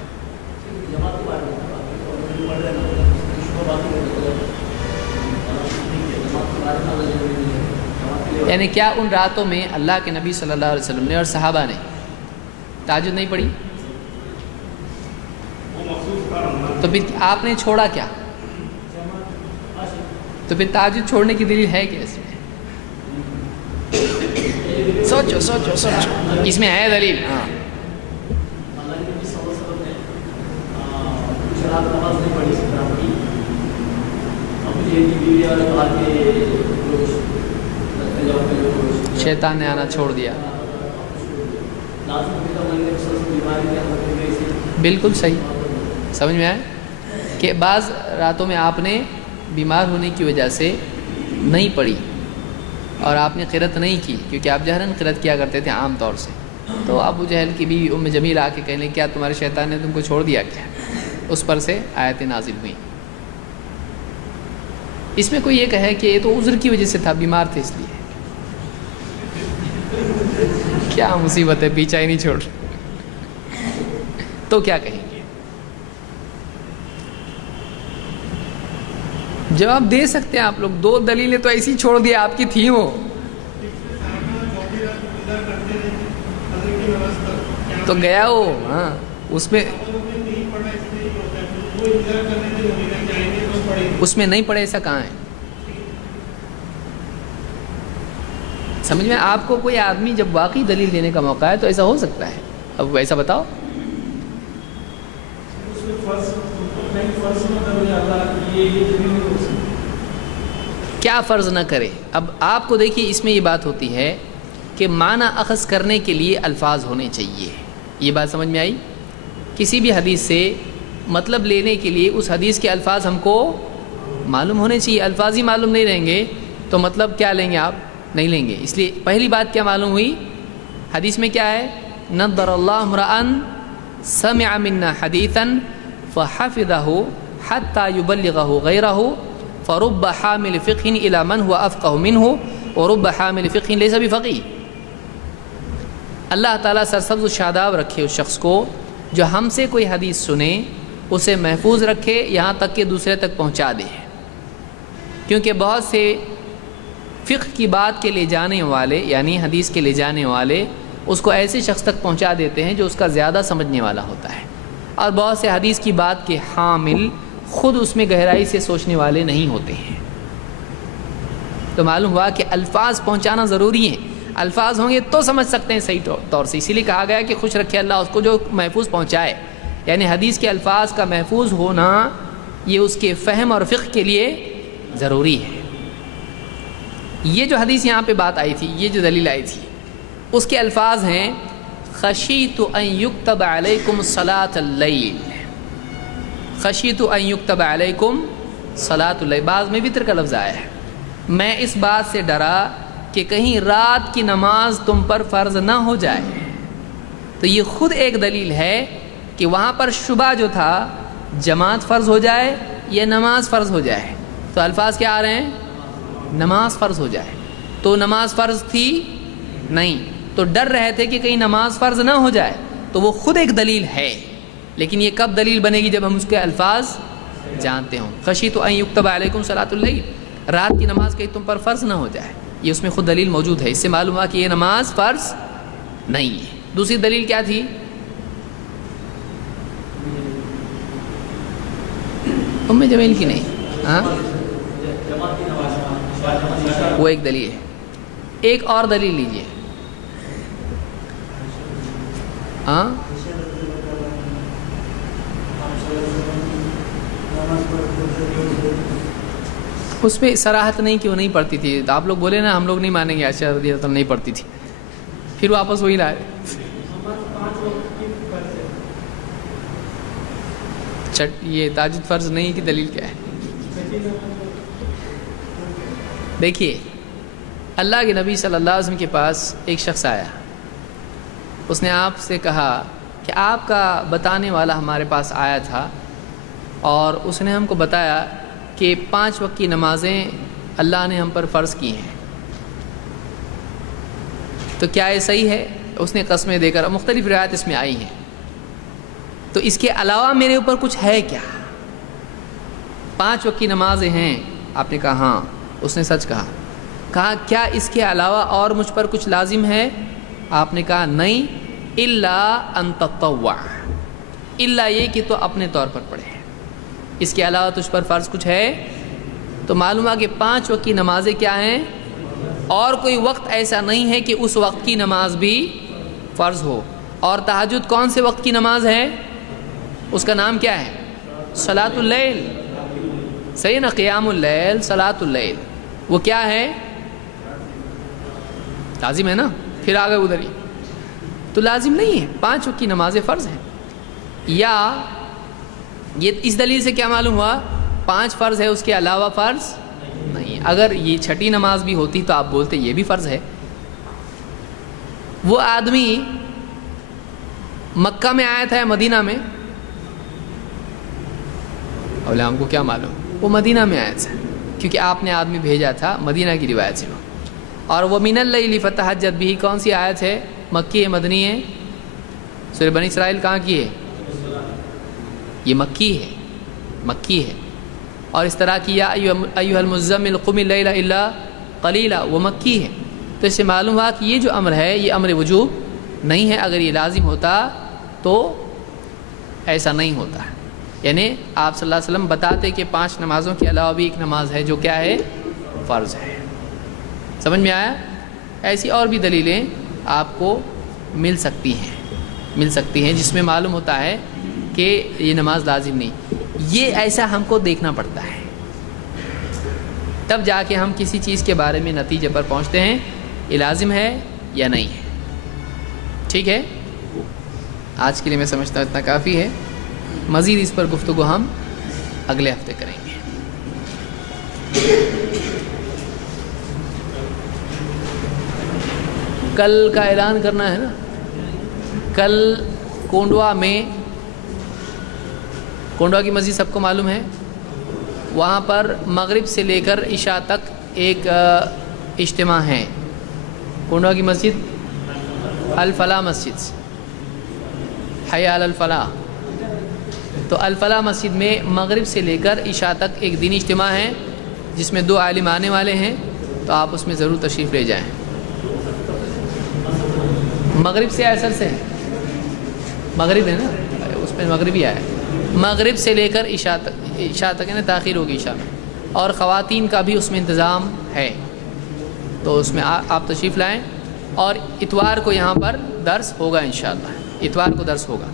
یعنی کیا ان راتوں میں اللہ کے نبی صلی اللہ علیہ وسلم نے اور صحابہ نے تہجد نہیں پڑھی؟ تو پھر آپ نے چھوڑا کیا؟ تو پھر تہجد چھوڑنے کی دلیل ہے کیا اس میں؟ سوچو سوچو سوچو، اس میں ہے دلیل؟ ہاں شیطان نے آنا چھوڑ دیا، بالکل صحیح، سمجھ میں آئے کہ بعض راتوں میں آپ نے بیمار ہونے کی وجہ سے نہیں پڑھی اور آپ نے قرأت نہیں کی، کیونکہ آپ جہراً قرأت کیا کرتے تھے عام طور سے، تو ابو جہل کی بھی ام جمیل آ کے کہنے کیا تمہارے شیطان نے تم کو چھوڑ دیا کیا؟ اس پر سے آیتیں نازل ہوئیں۔ اس میں کوئی یہ کہے کہ یہ تو عذر کی وجہ سے تھا، بیمار تھے اس لیے، کیا مصیبت ہے، پیچھا ہی نہیں چھوڑ، تو کیا کہیں گے؟ جواب دے سکتے ہیں آپ لوگ. 2 دلیلیں تو ایسی چھوڑ دیا آپ کی تھی وہ تو گیا وہ. ہاں اس میں نہیں پڑے ایسا کہاں ہے؟ سمجھ میں آپ کو کوئی آدمی جب واقعی دلیل دینے کا موقع ہے تو ایسا ہو سکتا ہے. اب ایسا بتاؤ. کیا فرض نہ کرے؟ اب آپ کو دیکھیے اس میں یہ بات ہوتی ہے کہ معنی اخذ کرنے کے لیے الفاظ ہونے چاہیے. یہ بات سمجھ میں آئی؟ کسی بھی حدیث سے مطلب لینے کے لیے اس حدیث کے الفاظ ہم کو معلوم ہونے چاہیے. الفاظ ہی معلوم نہیں رہیں گے تو مطلب کیا لیں گے آپ؟ نہیں لیں گے. اس لیے پہلی بات کیا معلوم ہوئی؟ حدیث میں کیا ہے؟ نضر اللہ امرأ سمع منا حدیثا فحفظه حتى يبلغه غيره فرب حامل فقه الى من هو افقه منه ورب حامل فقه ليس بفقيه. اللہ تعالیٰ سرسبز و شاداب رکھے اس شخص کو جو ہم سے کوئی حدیث سنے اسے محفوظ رکھے یہاں تک کہ دوسرے تک پہنچا دے. کیونکہ بہت سے فقہ کی بات کے لے جانے والے یعنی حدیث کے لے جانے والے اس کو ایسے شخص تک پہنچا دیتے ہیں جو اس کا زیادہ سمجھنے والا ہوتا ہے, اور بہت سے حدیث کی بات کے حامل خود اس میں گہرائی سے سوچنے والے نہیں ہوتے ہیں. تو معلوم ہوا کہ الفاظ پہنچانا ضروری ہے. الفاظ ہوں گے تو سمجھ سکتے ہیں صحیح طور سے. اسی لیے کہا گیا کہ خوش رکھے اللہ اس کو جو محفوظ پہنچائے. یعنی حدیث کے الفاظ کا محفوظ ہونا یہ اس کے فہم اور فقہ کے لیے ضروری ہے. یہ جو حدیث یہاں پہ بات آئی تھی, یہ جو دلیل آئی تھی, اس کے الفاظ ہیں خشیت ان یکتب علیکم صلاۃ اللیل. خشیت ان یکتب علیکم صلاۃ اللیل. بعض میں وتر کا لفظ آیا ہے. میں اس بات سے ڈرا کہ کہیں رات کی نماز تم پر فرض نہ ہو جائے. تو یہ خود ایک دلیل ہے کہ وہاں پر شبہ جو تھا جماعت فرض ہو جائے یا نماز فرض ہو جائے. تو الفاظ کیا آ رہے ہیں؟ نماز فرض ہو جائے. تو نماز فرض تھی نہیں, تو ڈر رہے تھے کہ کہیں نماز فرض نہ ہو جائے. تو وہ خود ایک دلیل ہے, لیکن یہ کب دلیل بنے گی؟ جب ہم اس کے الفاظ جانتے ہوں. خشیت ان یکتب علیکم صلاۃ اللیل, رات کی نماز کہیں تم پر فرض نہ ہو جائے. یہ اس میں خود دلیل موجود ہے. اس سے معلوم ہوا کہ یہ نماز فرض نہیں ہے. دوسری دلیل کیا تھی؟ ام جمیل کی نہیں, ہاں وہ ایک دلیل ہے. ایک اور دلیل لیجئے. ہاں اس پہ صراحت نہیں کہ وہ نہیں پڑھتی تھی. تو آپ لوگ بولے نا ہم لوگ نہیں مانیں گے عائشہ رضی اللہ عنہا نہیں پڑھتی تھی, پھر واپس وہی لائے. یہ تہجد فرض نہیں کی دلیل کیا ہے؟ دیکھیے اللہ کے نبی صلی اللہ علیہ وسلم کے پاس ایک شخص آیا. اس نے آپ سے کہا کہ آپ کا بتانے والا ہمارے پاس آیا تھا اور اس نے ہم کو بتایا کہ 5 وقت کی نمازیں اللہ نے ہم پر فرض کی ہیں. تو کیا یہ صحیح ہے؟ اس نے قسمیں دے کر, مختلف روایت اس میں آئی ہیں. تو اس کے علاوہ میرے اوپر کچھ ہے کیا؟ 5 وقت کی نمازیں ہیں. آپ نے کہا ہاں. اس نے سچ کہا. کہا کیا اس کے علاوہ اور مجھ پر کچھ لازم ہے؟ آپ نے کہا نہیں, الا ان تطوع, الا یہ کہ تو اپنے طور پر پڑھے, اس کے علاوہ تجھ پر فرض کچھ ہے؟ تو معلوم ہے کہ 5 وقت کی نمازیں کیا ہیں, اور کوئی وقت ایسا نہیں ہے کہ اس وقت کی نماز بھی فرض ہو. اور تہجد کون سے وقت کی نماز ہے؟ اس کا نام کیا ہے؟ صلاۃ اللیل. صحیح نا, قیام اللیل, صلاۃ اللیل. وہ کیا ہے؟ لازم ہے نا. پھر آگے ادھر ہی تو لازم نہیں ہے, 5 وقت کی نمازیں فرض ہیں. یا یہ اس دلیل سے کیا معلوم ہوا؟ 5 فرض ہے, اس کے علاوہ فرض نہیں. اگر یہ 6ٹھی نماز بھی ہوتی تو آپ بولتے یہ بھی فرض ہے. وہ آدمی مکہ میں آیا تھا یا مدینہ میں؟ اور ہم کو کیا معلوم؟ وہ مدینہ میں آیا تھا, کیونکہ آپ نے آدمی بھیجا تھا. مدینہ کی روایت سے. اور وہ من اللیل فتہجد بہ کون سی آیت ہے؟ مکی ہے مدنی ہے؟ سورہ بنی اسرائیل کہاں کی ہے؟ یہ مکی ہے, مکی ہے. اور اس طرح کی یا ایھا المزمل قم اللیل الا قلیلا وہ مکی ہے. تو اس سے معلوم ہوا کہ یہ جو امر ہے یہ امر وجوب نہیں ہے. اگر یہ لازم ہوتا تو ایسا نہیں ہوتا. یعنی آپ صلی اللہ علیہ وسلم بتاتے کہ 5 نمازوں کے علاوہ بھی ایک نماز ہے جو کیا ہے فرض ہے. سمجھ میں آیا؟ ایسی اور بھی دلیلیں آپ کو مل سکتی ہیں جس میں معلوم ہوتا ہے کہ یہ نماز لازم نہیں. یہ ایسا ہم کو دیکھنا پڑتا ہے تب جا کے ہم کسی چیز کے بارے میں نتیجے پر پہنچتے ہیں یہ لازم ہے یا نہیں ہے. ٹھیک ہے، آج کے لیے میں سمجھتا ہوں اتنا کافی ہے. مزید اس پر گفتگو ہم اگلے ہفتے کریں گے. کل کا اعلان کرنا ہے نا. کل کونڈوا کی مسجد سب کو معلوم ہے، وہاں پر مغرب سے لے کر عشاء تک ایک اجتماع ہے. کونڈوا کی مسجد الفلاح مسجد، حی علی الفلاح. تو الفلاح مسجد میں مغرب سے لے کر عشاء تک ایک دینی اجتماع ہے جس میں 2 عالم آنے والے ہیں. تو آپ اس میں ضرور تشریف لے جائیں. مغرب سے عصر سے مغرب ہے نا، اس میں مغربی آیا ہے. مغرب سے لے کر عشاء تک ہے نا، تاخیر ہوگی عشاء میں. اور خواتین کا بھی اس میں انتظام ہے، تو اس میں آپ تشریف لائیں. اور اتوار کو یہاں پر درس ہوگا انشاءاللہ. اتوار کو درس ہوگا.